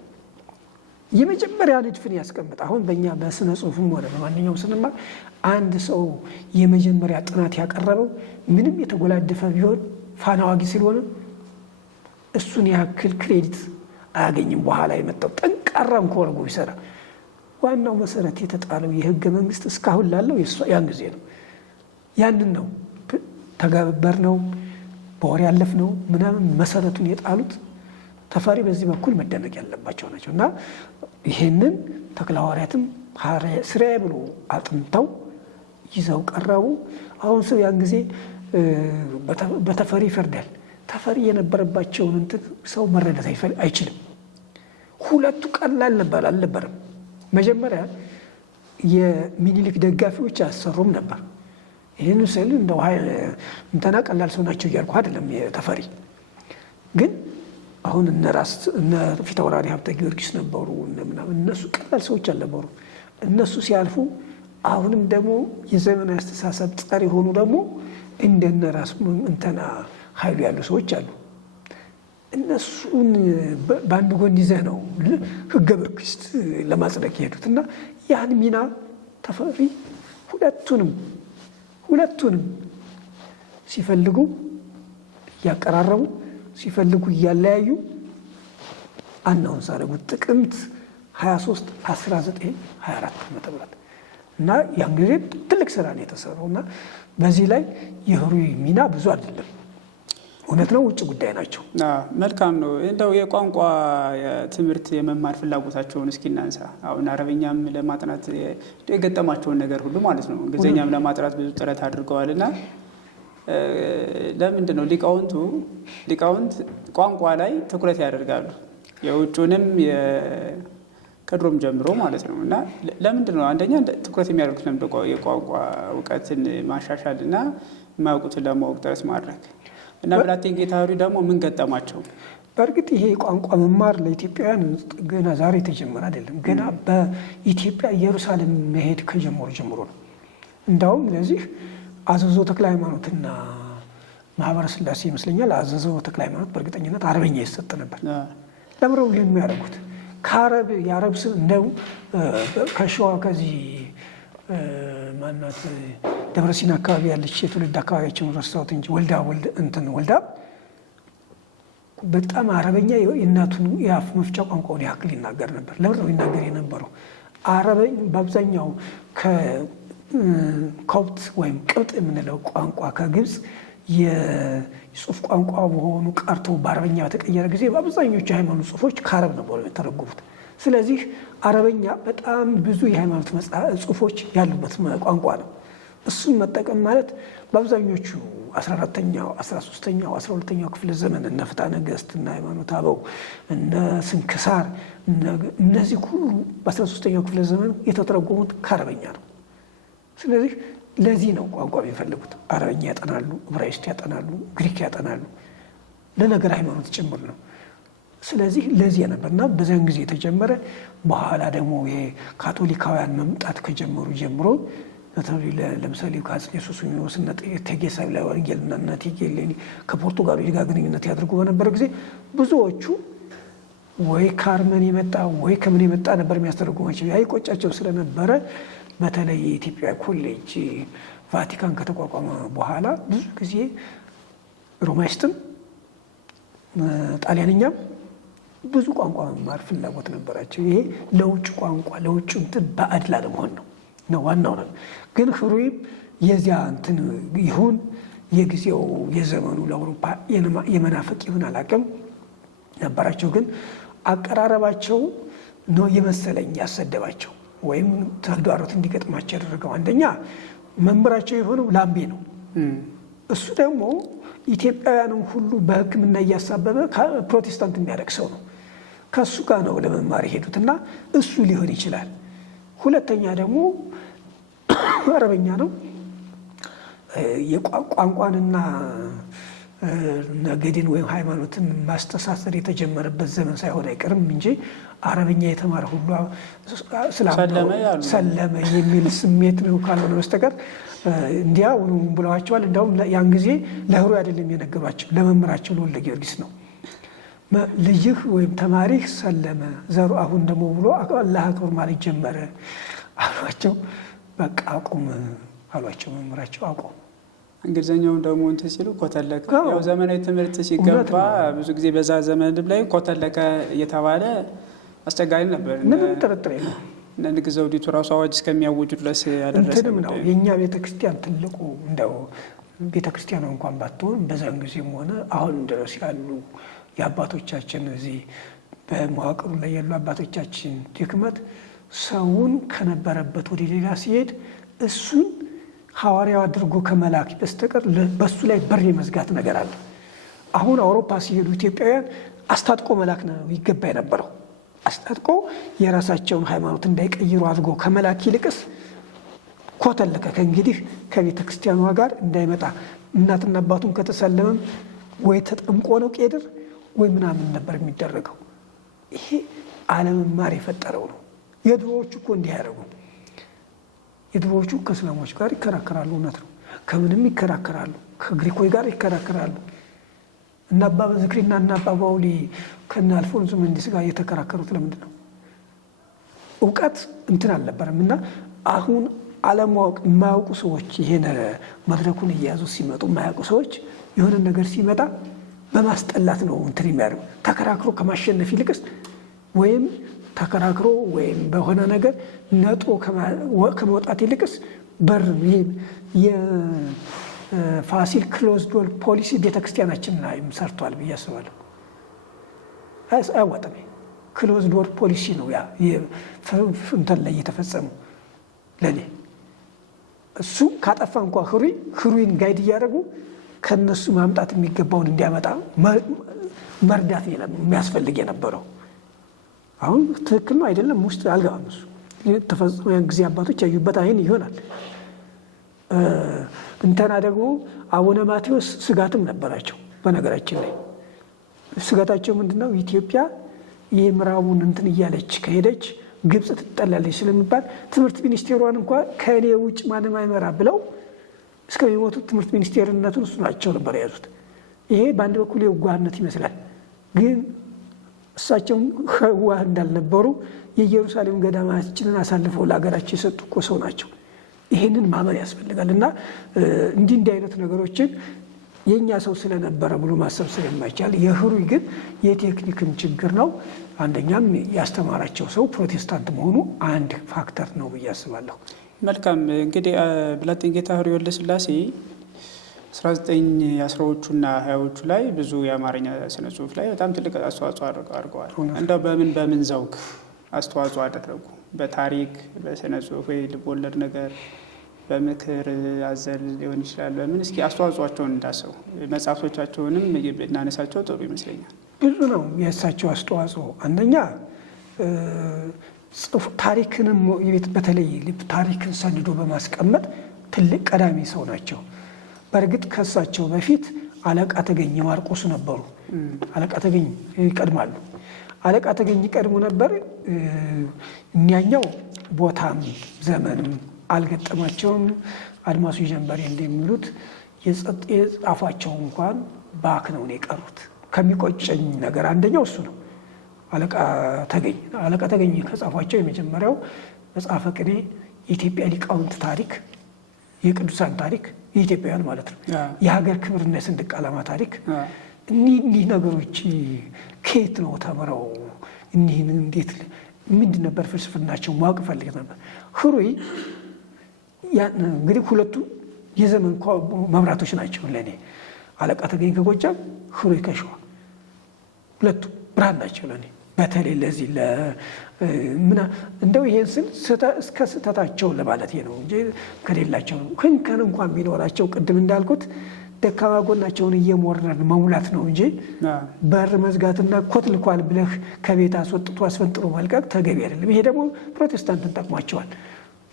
የመጀመሪያ ንድፍን ያስቀምጥ። አሁን በእኛ በስነ ጽሁፍም ሆነ በማንኛውም ስንማር አንድ ሰው የመጀመሪያ ጥናት ያቀረበው ምንም የተጎላደፈ ቢሆን ፋና ዋጊ ስለሆነ እሱን ያክል ክሬዲት አያገኝም። በኋላ የመጣው ጠንካራም ከወርጎ ይሰራ ዋናው መሰረት የተጣለው የህገ መንግስት እስካሁን ላለው ያን ጊዜ ነው። ያንን ነው ተገበር ነው በወር ያለፍ ነው ምናምን መሰረቱን የጣሉት ተፈሪ በዚህ በኩል መደነቅ ያለባቸው ናቸው። እና ይሄንን ተክለ ሐዋርያትም ስራዬ ብሎ አጥንተው ይዘው ቀረቡ። አሁን ሰው ያን ጊዜ በተፈሪ ይፈርዳል። ተፈሪ የነበረባቸውን እንትን ሰው መረዳት አይችልም። ሁለቱ ቀላል አልነበረም። መጀመሪያ የሚኒሊክ ደጋፊዎች አያሰሩም ነበር። ይህን ስል እንደ እንትና ቀላል ሰው ናቸው እያልኩ አይደለም። ተፈሪ ግን አሁን እነ ፊታውራሪ ሀብተ ጊዮርጊስ ነበሩ ምናምን፣ እነሱ ቀላል ሰዎች አልነበሩ። እነሱ ሲያልፉ አሁንም ደግሞ የዘመናዊ አስተሳሰብ ጸር የሆኑ ደግሞ እንደነ ራስ እንትና ኃይሉ ያሉ ሰዎች አሉ። እነሱን በአንድ ጎን ይዘህ ነው ህገ መንግስት ለማጽደቅ የሄዱት እና ያን ሚና ተፈሪ ሁለቱንም ሲፈልጉ እያቀራረቡ ሲፈልጉ እያለያዩ አናውንስ አደረጉት። ጥቅምት 23 1924 ዓ.ም እና ያን ጊዜ ትልቅ ስራ ነው የተሰራው እና በዚህ ላይ የህሩይ ሚና ብዙ አይደለም። እውነት ነው፣ ውጭ ጉዳይ ናቸው። መልካም ነው። እንደው የቋንቋ ትምህርት የመማር ፍላጎታቸውን እስኪ እናንሳ። አሁን አረበኛም ለማጥናት የገጠማቸውን ነገር ሁሉ ማለት ነው፣ እንግሊዝኛም ለማጥናት ብዙ ጥረት አድርገዋል እና ለምንድን ነው ሊቃውንት ቋንቋ ላይ ትኩረት ያደርጋሉ? የውጩንም ከድሮም ጀምሮ ማለት ነው እና ለምንድን ነው አንደኛ ትኩረት የሚያደርጉት? የቋንቋ እውቀትን ማሻሻል እና የማያውቁትን ለማወቅ ጥረት ማድረግ እና ብላቴን ጌታ ህሩይ ደግሞ ምን ገጠማቸው? በእርግጥ ይሄ ቋንቋ መማር ለኢትዮጵያውያን ገና ዛሬ የተጀመረ አይደለም። ገና በኢትዮጵያ ኢየሩሳሌም መሄድ ከጀመሩ ጀምሮ ነው። እንዳውም ለዚህ አዘዞ ተክለ ሃይማኖትና ማህበረ ስላሴ ይመስለኛል። አዘዞ ተክለ ሃይማኖት በእርግጠኝነት አረበኛ ይሰጥ ነበር። ለምረው ይህን የሚያደርጉት የአረብ ስም እንደው ከሸዋ ከዚህ ማናት ደብረ ሲና አካባቢ ያለች የትውልድ አካባቢያችን ረሳሁት እንጂ ወልዳ በጣም አረበኛ የእናቱን የአፍ መፍቻ ቋንቋውን ያክል ይናገር ነበር። ለምን ነው ይናገር የነበረው? አረበኛ በአብዛኛው ከኮፕት ወይም ቅብጥ የምንለው ቋንቋ ከግብፅ የጽሁፍ ቋንቋ በሆኑ ቀርቶ በአረበኛ በተቀየረ ጊዜ በአብዛኞቹ የሃይማኖት ጽሁፎች ከአረብ ነበሩ የተረጎሙት። ስለዚህ አረበኛ በጣም ብዙ የሃይማኖት ጽሁፎች ያሉበት ቋንቋ ነው። እሱን መጠቀም ማለት በአብዛኞቹ 14ኛው 13ኛው 12ኛው ክፍለ ዘመን እነ ፍትሐ ነገሥት እና ሃይማኖተ አበው እነ ስንክሳር እነዚህ ሁሉ በ13ኛው ክፍለ ዘመን የተተረጎሙት ከአረበኛ ነው። ስለዚህ ለዚህ ነው ቋንቋ የሚፈልጉት። አረበኛ ያጠናሉ፣ ዕብራይስጥ ያጠናሉ፣ ግሪክ ያጠናሉ፣ ለነገር ሃይማኖት ጭምር ነው። ስለዚህ ለዚህ ነበርና በዚያን ጊዜ የተጀመረ በኋላ ደግሞ የካቶሊካውያን መምጣት ከጀመሩ ጀምሮ ለምሳሌ ከአፄ ሱስንዮስ እና እቴጌ ሳህለ ወንጌልና እቴጌ እሌኒ ከፖርቱጋሎች ጋር ግንኙነት ያደርጉ በነበረ ጊዜ ብዙዎቹ ወይ ከአርመን የመጣ ወይ ከምን የመጣ ነበር የሚያስተረጉማቸው። ያ ይቆጫቸው ስለነበረ በተለይ የኢትዮጵያ ኮሌጅ ቫቲካን ከተቋቋመ በኋላ ብዙ ጊዜ ሮማይስጥም ጣሊያንኛም ብዙ ቋንቋ መማር ፍላጎት ነበራቸው። ይሄ ለውጭ ቋንቋ ለውጭ እንትን ባዕድ ላለመሆን ነው ዋናው ነው። ግን ህሩይም የዚያ እንትን ይሁን የጊዜው የዘመኑ ለአውሮፓ የመናፈቅ ይሁን አላውቅም ነበራቸው። ግን አቀራረባቸው ነው የመሰለኝ ያሰደባቸው ወይም ተግዳሮት እንዲገጥማቸው ያደረገው። አንደኛ መምህራቸው የሆነው ላምቤ ነው። እሱ ደግሞ ኢትዮጵያውያንም ሁሉ በሕክምና እያሳበበ ፕሮቴስታንት የሚያደርግ ሰው ነው። ከእሱ ጋር ነው ለመማር የሄዱትና እሱ ሊሆን ይችላል። ሁለተኛ ደግሞ አረበኛ ነው። የቋንቋንና ነገድን ወይም ሃይማኖትን ማስተሳሰር የተጀመረበት ዘመን ሳይሆን አይቀርም እንጂ አረበኛ የተማረ ሁሉ ሰለመ የሚል ስሜት ነው ካልሆነ በስተቀር እንዲያው ብለዋቸዋል። እንዳውም ያን ጊዜ ለህሩይ አይደለም የነገሯቸው ለመምህራቸው ለወልደ ጊዮርጊስ ነው። ልጅህ ወይም ተማሪህ ሰለመ ዘሩ አሁን ደግሞ ብሎ አላህ አክበር ማለት ጀመረ አሏቸው። በቃ አቁም አሏቸው መምህራቸው አቁም። እንግሊዝኛውን ደግሞ እንትን ሲሉ ኮተለቀ። ያው ዘመናዊ ትምህርት ሲገባ ብዙ ጊዜ በዛ ዘመን ላይ ኮተለቀ እየተባለ አስቸጋሪ ነበር። ምንም ጥርጥር የለም። ንግሥት ዘውዲቱ ራሱ አዋጅ እስከሚያውጁ ድረስ ያደረሰ ነው። የእኛ ቤተክርስቲያን ትልቁ እንደው ቤተክርስቲያኑ እንኳን ባትሆን በዛን ጊዜም ሆነ አሁን ድረስ ያሉ የአባቶቻችን እዚህ በመዋቅሩ ላይ ያሉ አባቶቻችን ድክመት ሰውን ከነበረበት ወደ ሌላ ሲሄድ እሱን ሐዋርያው አድርጎ ከመላክ በስተቀር በሱ ላይ በር የመዝጋት ነገር አለ። አሁን አውሮፓ ሲሄዱ ኢትዮጵያውያን አስታጥቆ መላክ ነው ይገባ የነበረው። አስታጥቆ የራሳቸውን ሃይማኖት እንዳይቀይሩ አድርጎ ከመላክ ይልቅስ ኮተለከ ከእንግዲህ ከቤተ ክርስቲያኗ ጋር እንዳይመጣ እናትና አባቱን ከተሰለመም ወይ ተጠምቆ ነው ቄድር ወይ ምናምን ነበር የሚደረገው። ይሄ አለመማር የፈጠረው ነው። የድሮዎቹ እኮ እንዲህ ያደርጉ። የድሮዎቹ ከእስላሞች ጋር ይከራከራሉ፣ እውነት ነው። ከምንም ይከራከራሉ፣ ከግሪኮች ጋር ይከራከራሉ። እና አባ በዝክሪና እና አባ ባውሊ ከነ አልፎንሶ መንዲስ ጋር እየተከራከሩት ለምንድን ነው? እውቀት እንትን አልነበረም። እና አሁን አለማወቅ የማያውቁ ሰዎች ይሄን መድረኩን እየያዙ ሲመጡ የማያውቁ ሰዎች የሆነ ነገር ሲመጣ በማስጠላት ነው እንትን የሚያደርጉ። ተከራክሮ ከማሸነፍ ይልቅስ ወይም ተከራክሮ ወይም በሆነ ነገር ነጦ ከመውጣት ይልቅስ በር የፋሲል ክሎዝ ዶር ፖሊሲ ቤተክርስቲያናችን ላይም ሰርቷል ብዬ አስባለሁ። አያዋጣም። ክሎዝ ዶር ፖሊሲ ነው ያ እንትን ላይ የተፈጸሙ ለኔ። እሱ ካጠፋ እንኳ ህሩይን ጋይድ እያደረጉ ከነሱ ማምጣት የሚገባውን እንዲያመጣ መርዳት የሚያስፈልግ የነበረው። አሁን ትክክል ነው አይደለም ውስጥ አልገባም። እሱ ተፈጽሞ ያን ጊዜ አባቶች ያዩበት አይን ይሆናል። እንተና ደግሞ አቡነ ማቴዎስ ስጋትም ነበራቸው። በነገራችን ላይ ስጋታቸው ምንድነው? ኢትዮጵያ የምዕራቡን እንትን እያለች ከሄደች ግብጽ ትጠላለች ስለሚባል ትምህርት ሚኒስቴሯን እንኳን ከእኔ ውጭ ማንም አይመራ ብለው እስከሚሞቱት ትምህርት ሚኒስቴርነቱን እሱ ናቸው ነበር የያዙት። ይሄ በአንድ በኩል የዋህነት ይመስላል፣ ግን እሳቸውም ህዋህ እንዳልነበሩ የኢየሩሳሌም ገዳማችንን አሳልፈው ለሀገራቸው የሰጡ እኮ ሰው ናቸው። ይሄንን ማመን ያስፈልጋል። እና እንዲህ አይነት ነገሮችን የኛ ሰው ስለነበረ ብሎ ማሰብ ስለማይቻል፣ የህሩይ ግን የቴክኒክም ችግር ነው። አንደኛም ያስተማራቸው ሰው ፕሮቴስታንት መሆኑ አንድ ፋክተር ነው ብዬ አስባለሁ። መልካም እንግዲህ ብላቴንጌታ ህሩይ ወልደስላሴ 1910ዎቹና 20ዎቹ ላይ ብዙ የአማርኛ ስነ ጽሁፍ ላይ በጣም ትልቅ አስተዋጽኦ አድርገዋል። እንደው በምን ዘውግ አስተዋጽኦ አደረጉ? በታሪክ፣ በስነ ጽሁፍ ወይ ልቦለድ ነገር፣ በምክር አዘል ሊሆን ይችላል። በምን እስኪ አስተዋጽኦቸውን እንዳሰው መጽሐፎቻቸውንም እናነሳቸው ጥሩ ይመስለኛል። ብዙ ነው የእሳቸው አስተዋጽኦ። አንደኛ ታሪክንም በተለይ ታሪክን ሰንዶ በማስቀመጥ ትልቅ ቀዳሚ ሰው ናቸው። በእርግጥ ከእሳቸው በፊት አለቃ ተገኝ ማርቆስ ነበሩ። አለቃ ተገኝ ይቀድማሉ። አለቃ ተገኝ ይቀድሙ ነበር። እኛኛው ቦታም ዘመንም አልገጠማቸውም። አድማሱ ጀንበሬ እንደሚሉት የጻፏቸው እንኳን ባክ ነው የቀሩት። ከሚቆጨኝ ነገር አንደኛው እሱ ነው። አለቃ ተገኝ ከጻፏቸው የመጀመሪያው መጽሐፈ ቅኔ የኢትዮጵያ ሊቃውንት ታሪክ፣ የቅዱሳን ታሪክ፣ የኢትዮጵያውያን ማለት ነው፣ የሀገር ክብርና የሰንደቅ ዓላማ ታሪክ። እኒህ ነገሮች ከየት ነው ተምረው? እኒህን እንዴት ምንድን ነበር ፍልስፍናቸው ማወቅ ፈልግ ነበር። ህሩይ እንግዲህ ሁለቱ የዘመን መብራቶች ናቸው ለእኔ። አለቃ ተገኝ ከጎጃም፣ ህሩይ ከሸዋ፣ ሁለቱ ብርሃን ናቸው ለእኔ። በተለይ ለዚህ እንደው ይሄን ስል እስከ ስህተታቸው ለማለት ነው እንጂ ከሌላቸው ክንከን እንኳን ቢኖራቸው ቅድም እንዳልኩት ደካማ ጎናቸውን እየሞረን መሙላት ነው እንጂ በር መዝጋትና ኮት ልኳል ብለህ ከቤት አስወጥቶ መልቀቅ ተገቢ አይደለም። ይሄ ደግሞ ፕሮቴስታንትን ጠቅሟቸዋል።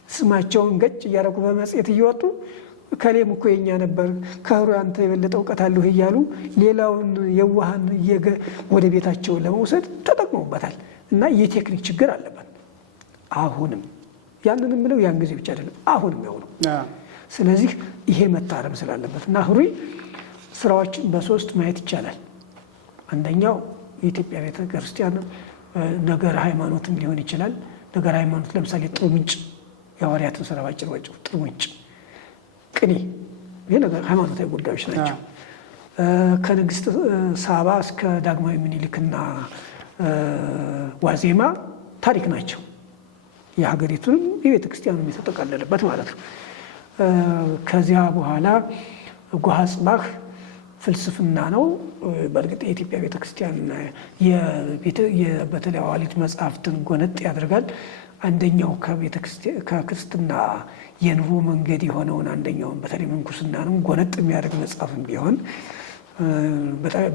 ስማቸውን ገጭ እያደረጉ በመጽሔት እየወጡ ከሌም እኮ የኛ ነበር፣ ከህሩይ አንተ የበለጠ እውቀት አለህ እያሉ ሌላውን የዋሃን ወደ ቤታቸው ለመውሰድ ተጠቅመውበታል። እና የቴክኒክ ችግር አለበት አሁንም። ያንን የምለው ያን ጊዜ ብቻ አይደለም፣ አሁንም ያው ነው። ስለዚህ ይሄ መታረም ስላለበት እና ህሩይ ስራዎችን በሶስት ማየት ይቻላል። አንደኛው የኢትዮጵያ ቤተ ክርስቲያን ነገር ሃይማኖትም ሊሆን ይችላል። ነገር ሃይማኖት ለምሳሌ ጥሩ ምንጭ፣ የሐዋርያትን ስራ ባጭር ጥሩ ምንጭ፣ ቅኔ፣ ይሄ ነገር ሃይማኖታዊ ጉዳዮች ናቸው። ከንግስት ሳባ እስከ ዳግማዊ ምኒልክና ዋዜማ ታሪክ ናቸው። የሀገሪቱንም የቤተ ክርስቲያኑም የተጠቃለለበት ማለት ነው። ከዚያ በኋላ ጎሃ ጽባህ ፍልስፍና ነው። በእርግጥ የኢትዮጵያ ቤተ ክርስቲያን በተለይ አዋሊት መጽሐፍትን ጎነጥ ያደርጋል። አንደኛው ከክርስትና የኑሮ መንገድ የሆነውን አንደኛውን በተለይ ምንኩስናንም ጎነጥ የሚያደርግ መጽሐፍም ቢሆን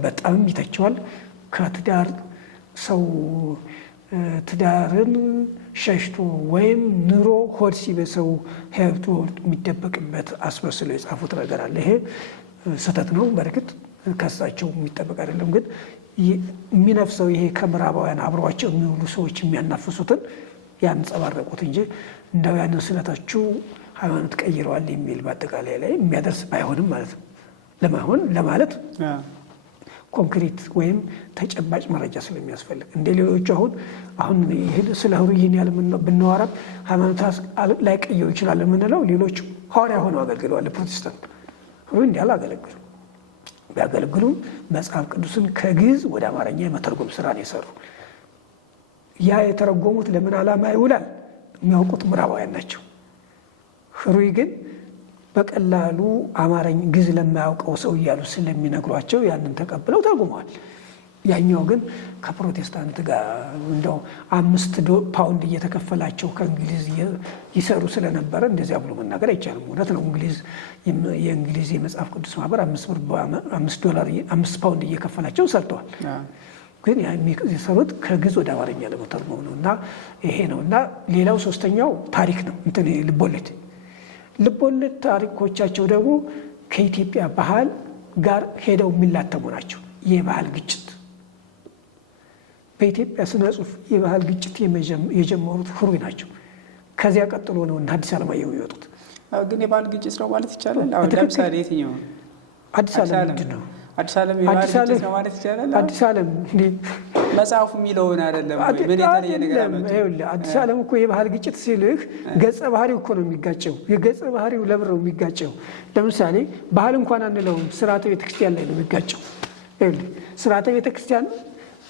በጣም ይተቸዋል። ከትዳር ሰው ትዳርን ሸሽቶ ወይም ኑሮ ሆድ ሲበሰው ሄብቶ የሚደበቅበት አስመስለው የጻፉት ነገር አለ። ይሄ ስህተት ነው። በእርግጥ ከሳቸው የሚጠበቅ አይደለም። ግን የሚነፍሰው ይሄ ከምዕራባውያን አብረዋቸው የሚውሉ ሰዎች የሚያናፍሱትን ያንጸባረቁት እንጂ እንደው ያንን ስለታችሁ ሃይማኖት ቀይረዋል የሚል በአጠቃላይ ላይ የሚያደርስ ባይሆንም ማለት ነው። ለማለት ኮንክሪት ወይም ተጨባጭ መረጃ ስለሚያስፈልግ እንደ ሌሎቹ አሁን ስለ ህሩይ ይህን ያህል ብናወራ ሃይማኖት ላይ ቀይሩ ይችላል የምንለው ሌሎቹ ሐዋርያ ሆነው አገልግለዋል። ፕሮቴስታንት ህሩይ እንዲህ አላገለግሉ። ቢያገለግሉም መጽሐፍ ቅዱስን ከግዕዝ ወደ አማርኛ የመተርጎም ስራ ነው የሰሩ። ያ የተረጎሙት ለምን ዓላማ ይውላል የሚያውቁት ምዕራባውያን ናቸው። ህሩይ ግን በቀላሉ አማርኛ ግዕዝ ለማያውቀው ሰው እያሉ ስለሚነግሯቸው ያንን ተቀብለው ተርጉመዋል። ያኛው ግን ከፕሮቴስታንት ጋር እንደው 5 ፓውንድ እየተከፈላቸው ከእንግሊዝ ይሰሩ ስለነበረ እንደዚያ ብሎ መናገር አይቻልም። እውነት ነው። የእንግሊዝ የመጽሐፍ ቅዱስ ማህበር 5 ፓውንድ እየከፈላቸው ሰርተዋል። ግን የሚሰሩት ከግዕዝ ወደ አማርኛ ለመተርጎም ነው። እና ይሄ ነው። እና ሌላው ሶስተኛው ታሪክ ነው። ልቦለድ ታሪኮቻቸው ደግሞ ከኢትዮጵያ ባህል ጋር ሄደው የሚላተሙ ናቸው። የባህል ግጭት በኢትዮጵያ ስነ ጽሁፍ የባህል ግጭት የጀመሩት ህሩይ ናቸው። ከዚያ ቀጥሎ ነው እና አዲስ አለማየሁ የሚወጡት። ግን የባህል ግጭት ነው ማለት ይቻላል። አሁን ለምሳሌ የትኛው አዲስ ዓለም ምንድን ነው? አዲስ ዓለም የባህል ግጭት ነው ማለት ይቻላል። አዲስ ዓለም መጽሐፉ የሚለውን አይደለም ወይ? ምን የተለየ ነገር አመጡ? አዲስ ዓለም እኮ የባህል ግጭት ሲልህ ገጸ ባህሪው እኮ ነው የሚጋጨው። የገጸ ባህሪው ለብር ነው የሚጋጨው። ለምሳሌ ባህል እንኳን አንለውም፣ ስርዓተ ቤተክርስቲያን ላይ ነው የሚጋጨው። ስርዓተ ቤተክርስቲያን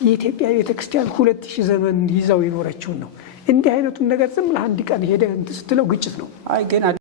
የኢትዮጵያ ቤተክርስቲያን 2000 ዘመን ይዛው የኖረችውን ነው። እንዲህ አይነቱን ነገር ዝም ብለህ አንድ ቀን ሄደህ እንትን ስትለው ግጭት ነው። አይ ግን